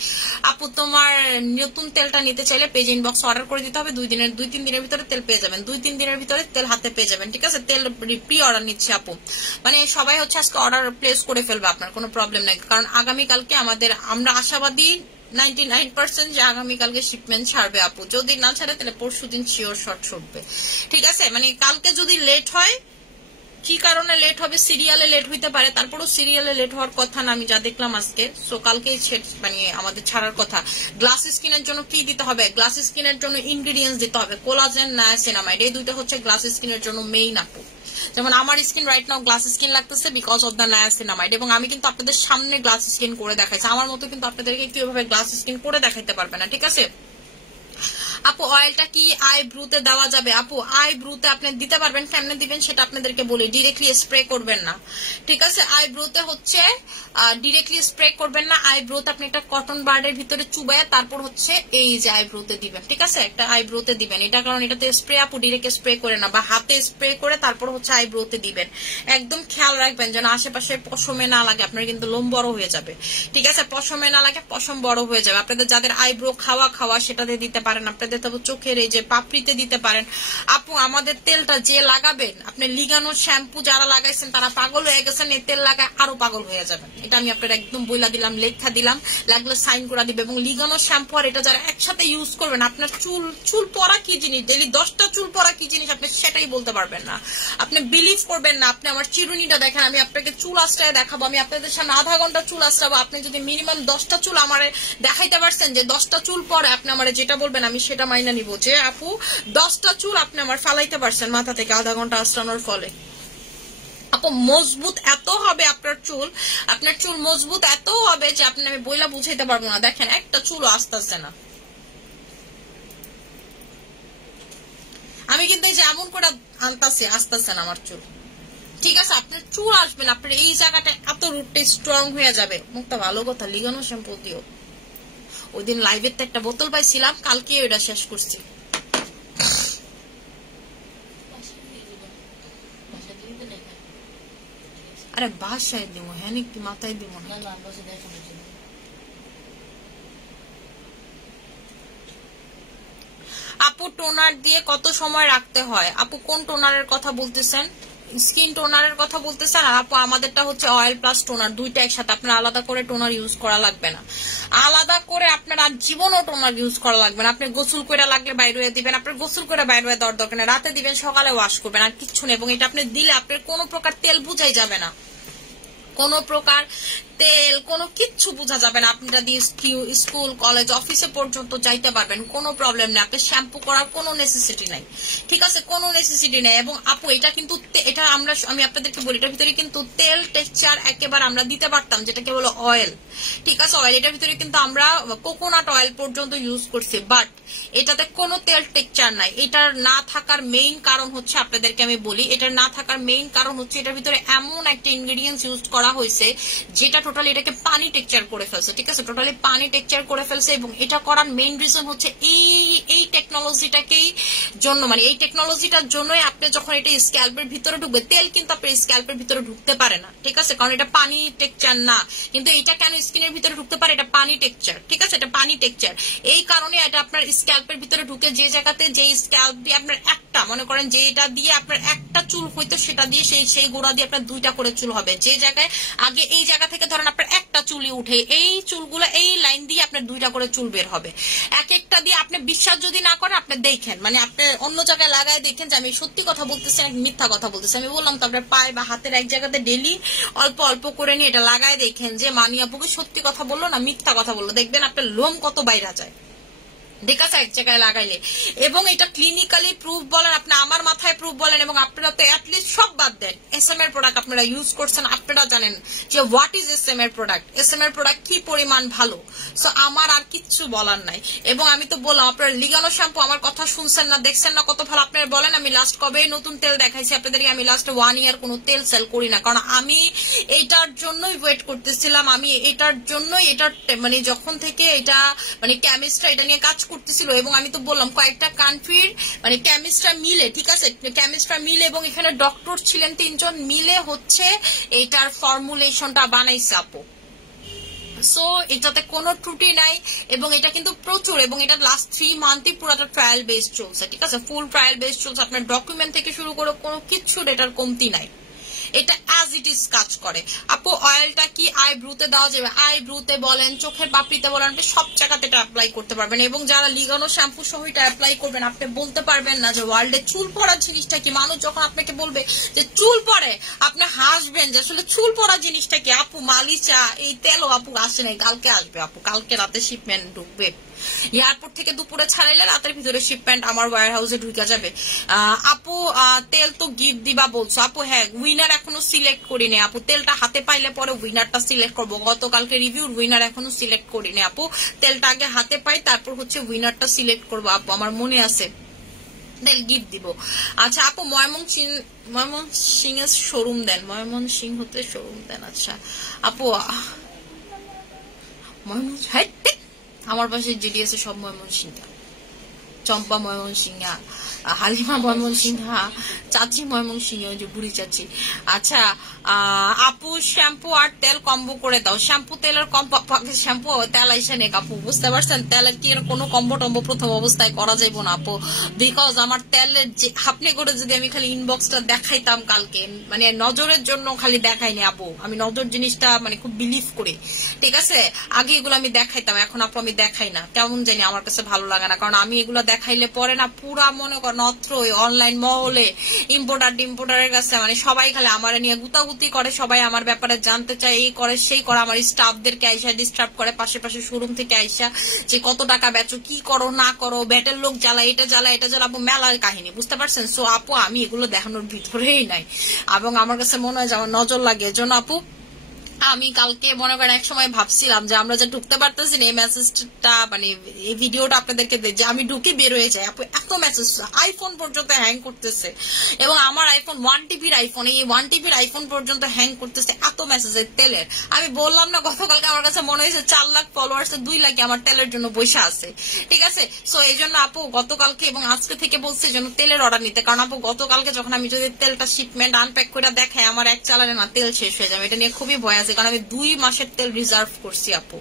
আপু তোমার নতুন তেলটা নিতে চাইলে পেজ ইনবক্স অর্ডার করে দিতে হবে, 2-3 দিনের ভিতরে তেল পেয়ে যাবেন, 2-3 দিনের ভিতরে তেল হাতে পেয়ে যাবেন, ঠিক আছে। তেল প্রি অর্ডার নিচ্ছে আপু, মানে সবাই হচ্ছে আজকে অর্ডার প্লেস করে ফেলবে, আপনার কোনো প্রবলেম নাই, কারণ আগামীকালকে আমরা আশাবাদী 99% যে আগামীকালকে শিপমেন্ট ছাড়বে আপু, যদি না ছাড়ে তাহলে পরশুদিন শিওর শর্ট ছুটবে, ঠিক আছে। মানে কালকে যদি লেট হয়, কি কারণে লেট হবে, সিরিয়ালে লেট হইতে পারে, তারপরও সিরিয়ালে লেট হওয়ার কথা না, আমি যা দেখলাম আজকে, সো কালকেই মানে আমাদের ছাড়ার কথা। গ্লাস স্কিনের জন্য কি দিতে হবে? গ্লাস স্কিনের জন্য ইনগ্রেডিয়েন্টস দিতে হবে, কোলাজেন, নায়াসিনামাইড, এই দুইটা হচ্ছে গ্লাস স্কিনের জন্য মেইন আপু। যেমন আমার skin right now glass skin লাগতেছে বিকজ অফ দ্য নায়াসিনামাইড, এবং আমি কিন্তু আপনাদের সামনে গ্লাস স্কিন করে দেখাইছি, আমার মতো কিন্তু আপনাদেরকে কেউ ভাবে গ্লাস স্কিন করে দেখাইতে পারবে না, ঠিক আছে। আপু অয়েলটা কি আইব্রুতে দেওয়া যাবে? আপু আইব্রুতে আপনি দিতে পারবেন, কেমনে দিবেন সেটা আপনাদেরকে বলি। ডিরেক্টলি স্প্রে করবেন না, ঠিক আছে? আইব্রুতে হচ্ছে ডিরেক্টলি স্প্রে করবেন না। আইব্রোতে আপনি একটা কটন বার্ডের ভিতরে চুবায় তারপর হচ্ছে এই যে আইব্রোতে দিবেন, ঠিক আছে? একটা আইব্রোতে দিবেন, এটা কারণ এটাতে স্প্রে আপু ডিরেক্ট স্প্রে করে না, বা হাতে স্প্রে করে তারপর হচ্ছে আইব্রোতে দিবেন। একদম খেয়াল রাখবেন যেন আশেপাশে পশমে না লাগে, আপনার কিন্তু লোম বড় হয়ে যাবে, ঠিক আছে? পশমে না লাগে, পশম বড় হয়ে যাবে। আপনাদের যাদের আইব্রো খাওয়া সেটাতে দিতে পারেন, আপনাদের তবে চোখের এই যে পাপড়িতে দিতে পারেন। আপু আমাদের তেলটা যে লাগাবেন, আপনি লিগানো শ্যাম্পু যারা লাগাইছেন তারা পাগল হয়ে গেছেন, এই তেল লাগায় আরো পাগল হয়ে যাবেন। এটা আমি আপনার একদম বইলা দিলাম, লেখা দিলাম, লাগলে সাইন করে দিবে। এবং লিগানো শ্যাম্পু আর এটা যারা একসাথে ইউজ করবেন, আপনার চুল পড়া কি জিনিস, ডেইলি 10টা চুল পড়া কি জিনিস আপনি সেটাই বলতে পারবেন না। আপনি বিলিভ করবেন না। আপনি আমার চিরুনিটা দেখেন, আমি আপনাকে চুল আশ্রয় দেখাবো, আমি আপনাদের সামনে আধা ঘন্টা চুল আশ্রাবো। আপনি যদি মিনিমাম 10টা চুল আমার দেখাইতে পারছেন যে 10টা চুল পরে, আপনি আমার যেটা বলবেন আমি সেটা মাইনা নিব যে আপু 10টা চুল আপনি আমার ফালাইতে পারছেন মাথা থেকে আধা ঘন্টা আশ্রানোর ফলে। আপু মজবুত এত হবে আপনার চুল মজবুত এত হবে যে আপনি আমি বইলা বুঝাইতে পারবো না। দেখেন একটা চুলও আসতেছে না। আমি কিন্তু এই যে এমন করে আনতাছি, আসতেছে না আমার চুল, ঠিক আছে? আপনার চুল আসবে না, আপনার এই জায়গাটা এত রুটটা স্ট্রং হয়ে যাবে। মুখটা ভালো কথা, লিগানো শ্যাম্পু দিও। ওই দিন লাইভের তো একটা বোতল পাইছিলাম, কালকে ওইটা শেষ করছি। আরে বাসায় দিব, হ্যাঁ কি মাথায় দিব না? আপু টোনার দিয়ে কত সময় রাখতে হয়? আপু কোন টোনারের কথা বলতেছেন? স্কিন টোনারের কথা বলতেছেন? আর আপু আমাদেরটা হচ্ছে অয়েল প্লাস টোনার, দুইটা একসাথে। আপনার আলাদা করে টোনার ইউজ করা লাগবে না, আলাদা করে আপনার আর জীবনও টোনার ইউজ করা লাগবে না। আপনি গোসল করে লাগলে বাইরে দিবেন, আপনার গোসল করে বাইরে দেওয়ার দরকার নেই, রাতে দিবেন, সকালে ওয়াশ করবেন, আর কিচ্ছু নেই। এবং এটা আপনি দিলে আপনার কোনো প্রকার তেল বুঝাই যাবে না, কোনো প্রকার তেল কোনো কিচ্ছু বোঝা যাবে না। আপনারা দিয়ে স্কুল কলেজ অফিসে পর্যন্ত যাইতে পারবেন, কোনো প্রবলেম নেই। আপনি শ্যাম্পু করার কোনো নেসেসিটি নাই, ঠিক আছে? কোনো নেসেসিটি নেই। এবং আপু এটা কিন্তু এটা আমি আপনাদেরকে বলি, এটার ভিতরে কিন্তু তেল টেক্সচার একেবারে আমরা দিতে পারতাম, যেটাকে বলো অয়েল, ঠিক আছে? অয়েল এটার ভিতরে কিন্তু আমরা কোকোনাট অয়েল পর্যন্ত ইউজ করছি, বাট এটাতে কোনো তেল টেক্সচার নাই। এটার না থাকার মেইন কারণ হচ্ছে, আপনাদেরকে আমি বলি, এটার না থাকার মেইন কারণ হচ্ছে এটার ভিতরে এমন একটা ইনগ্রেডিয়েন্টস ইউজ করা হয়েছে যেটা টোটালি এটাকে পানি টেক্সচার করে ফেলছে, ঠিক আছে? টোটালি পানি টেক্সচার করে ফেলছে। এবং এটা করার মেইন রিজন হচ্ছে এই টেকনোলজিটাকেই জন্য, মানে এই টেকনোলজিটার জন্যই আপনি যখন এটা স্ক্যাল্পের ভিতরে ঢুকবে, তেল কিন্তু আপনার স্ক্যাল্পের ভিতরে ঢুকতে পারে না, ঠিক আছে? কারণ এটা পানি টেক্সচার না। কিন্তু এটা কেন স্কিনের ভিতরে ঢুকতে পারে? এটা পানি টেক্সচার, ঠিক আছে? এটা পানি টেক্সচার, এই কারণে এটা আপনার স্ক্যাল্পের ভিতরে ঢুকে, যে জায়গাতে যে স্ক্যাল্প দিয়ে আপনার একটা, মনে করেন যে এটা দিয়ে আপনার একটা চুল হইতো, সেটা দিয়ে সেই গোড়া দিয়ে আপনার 2টা করে চুল হবে। যে জায়গায় আগে এই জায়গা থেকে ধরেন আপনার একটা চুলই উঠে, এই চুলগুলো এই লাইন দিয়ে আপনার 2টা করে চুল বের হবে। এক একটা দিয়ে আপনি বিশ্বাস যদি না করেন, আপনি দেখেন, মানে আপনি অন্য জায়গায় লাগায় দেখেন যে আমি সত্যি কথা বলতেছি না মিথ্যা কথা বলতেছি। আমি বললাম তো, আপনার পায়ে বা হাতের এক জায়গাতে ডেলি অল্প অল্প করে নিয়ে এটা লাগায় দেখেন যে মানিয়াপুকে সত্যি কথা বললো না মিথ্যা কথা বললো, দেখবেন আপনার লোম কত বাইরে যায়, ঠিক আছে? এক জায়গায় লাগাইলে। এবং এটা ক্লিনিক্যালি প্রুফ বলেন, আপনি আমার মাথায় প্রুফ বলেন, এবং আপনারা তো অ্যাটলিস্ট সব বাদ দেন, এসএম এর প্রোডাক্ট আপনারা ইউজ করছেন, আপনারা জানেন যে হোয়াট ইজ এসএম এর প্রোডাক্ট, এসএম এর প্রোডাক্ট কি পরিমাণ ভালো। সো আমার আর কিচ্ছু বলার নাই। এবং আমি তো বললাম, আপনার লিগানো শ্যাম্পু আমার কথা শুনছেন না, দেখছেন না কত ভালো। আপনারা বলেন আমি লাস্ট কবে নতুন তেল দেখাইছি আপনাদেরকে? আমি লাস্ট 1 ইয়ার কোনো তেল সেল করি না, কারণ আমি এটার জন্যই ওয়েট করতেছিলাম। আমি এটার জন্যই, এটার মানে যখন থেকে এটা মানে কেমিস্ট্রা এটা নিয়ে কাজ করতেছিল, এবং আমি তো বললাম কয়েকটা কান্ট্রির মানে কেমিস্ট্রা মিলে, ঠিক আছে? কেমিস্ট্রা মিলে এবং এখানে ডক্টর ছিলেন 3 জন মিলে হচ্ছে এটার ফর্মুলেশনটা বানাইছে আপু। সো এটাতে কোনো ত্রুটি নাই, এবং এটা কিন্তু প্রচুর, এবং এটা লাস্ট 3 মান্থই পুরোটা ট্রায়াল বেস চলছে, ঠিক আছে? ফুল ট্রায়াল বেস চলছে। আপনার ডকুমেন্ট থেকে শুরু করে কোনো কিচ্ছুর এটার কমতি নাই, এটা অ্যাজ ইট ইজ কাজ করে। আপু অয়েলটা কি আইব্রুতে দেওয়া যাবে? আইব্রুতে বলেন, চোখের পাপড়িতে বলেন, আপনি সব জায়গাতে এটা অ্যাপ্লাই করতে পারবেন। এবং যারা লিগানো শ্যাম্পু সহ এটা অ্যাপ্লাই করবেন, আপনি বলতে পারবেন না যে ওয়ার্ল্ডে চুল পড়া জিনিসটা কি। মানুষ যখন আপনাকে বলবে যে চুল পড়ে, আপনি হাসবেন যে আসলে চুল পড়া জিনিসটা কি। আপু মালিচা এই তেলও আপু আসে নাই, কালকে আসবে আপু, কালকে রাতে শিপমেন্ট ঢুকবে। এয়ারপোর্ট থেকে দুপুরে ছাড়াইলে রাতের ভিতরে শিপমেন্ট আমার ওয়্যার হাউসে ঢুকে যাবে। আপু তেল তো গিফট দিবা বলছো আপু, হ্যাঁ উইনার এখনো সিলেক্ট করিনি আপু, তেলটা হাতে পাইলে পরে উইনারটা সিলেক্ট করবো। গতকালকে রিভিউর উইনার এখনো সিলেক্ট করিনি আপু, তেলটা আগে হাতে পাই তারপর হচ্ছে উইনারটা সিলেক্ট করবো আপু, আমার মনে আছে তেল গিফট দিব। আচ্ছা আপু ময়মনসিং এর শোরুম দেন, ময়মনসিং হতে শোরুম দেন। আচ্ছা আপু আমার পাশে জিডিএস এ সব ময়মনসিংহা, চম্পা ময়মনসিংহা, হালিমা ময়মনসিংহা, চাচি ময়মনসিংহ, ওই যে বুড়ি চাচি। আচ্ছা আপু শ্যাম্পু আর তেল কম্বো করে দাও, শ্যাম্পু তেলের কম্বো, শ্যাম্পু তেল আইসা নেক আপু, বুঝতে পারছেন তেলের কি কোনো কম্বো টম্বো প্রথম অবস্থায় করা যাইব না আপু, বিকজ আমার তেলের যে আপনি করে যদি আমি খালি ইনবক্সটা দেখাইতাম কালকে, মানে নজরের জন্য খালি দেখাইনি আপু, আমি নজর জিনিসটা মানে খুব বিলিভ করি, ঠিক আছে, আগে এগুলো আমি দেখাইতাম, এখন আপু আমি দেখাই না, কেমন জানি আমার কাছে ভালো লাগে না, কারণ আমি এগুলো দেখাইলে পরে না পুরা মনে কর নত্র অনলাইন মহলে ইম্পোর্টারের কাছে মানে সবাই খালি আমার নিয়ে গুতাগুতি করে, সবাই আমার ব্যাপারে জানতে চায়, এই করে সেই করে, আমার স্টাফদেরকে আইসা ডিস্টার্ব করে, পাশে শোরুম থেকে আইসা যে কত টাকা বেচো, কি করো না করো, ব্যাটের লোক জ্বালা, এটা জ্বালা আপু, মেলার কাহিনী, বুঝতে পারছেন। সো আপু আমি এগুলো দেখানোর ভিতরেই নাই, এবং আমার কাছে মনে হয় যে আমার নজর লাগে, এজন্য আপু আমি কালকে মনে করেন এক সময় ভাবছিলাম যে আমরা যে ঢুকতে পারতেছি না, এই মেসেজটা মানে এই ভিডিওটা আপনাদেরকে যে আমি ঢুকে বের হয়ে যাই আপু, এত মেসেজ, আইফোন পর্যন্ত হ্যাং করতেছে, এবং আমার আইফোন 1 টিবির আইফোন, এই 1 টিবির আইফোন পর্যন্ত হ্যাং করতেছে, এত মেসেজ তেলের। আমি বললাম না গতকালকে আমার কাছে মনে হয়েছে 4 লাখ ফলোয়ার্স 2 লাখ আমার তেলের জন্য বসে আছে, ঠিক আছে। সো এই জন্য আপু গতকালকে এবং আজকে থেকে বলছে যেন তেলের অর্ডার নিতে, কারণ আপু গতকালকে যখন আমি যদি তেলটা শিপমেন্ট আনপ্যাক করে দেখাই আমার এক চালানে না তেল শেষ হয়ে যাবে, এটা নিয়ে খুবই ভয় আছে, কারণ আমি 2 মাসের তেল রিজার্ভ করছি আপু,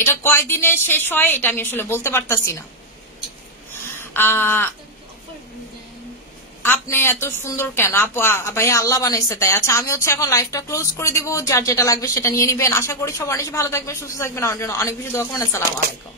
এটা কয়দিনে শেষ হয় এটা আমি আসলে বলতে পারতাছি না। আপনি এত সুন্দর কেন আপু, ভাই আল্লাহ বানাইছে তাই। আচ্ছা আমি হচ্ছে এখন লাইভটা ক্লোজ করে দিব, যার যেটা লাগবে সেটা নিয়ে নিবেন, আশা করি সব অনেক ভালো থাকবেন, সুস্থ থাকবেন, আমার জন্য অনেক বেশি দোয়া করবেন। আসসালামু আলাইকুম।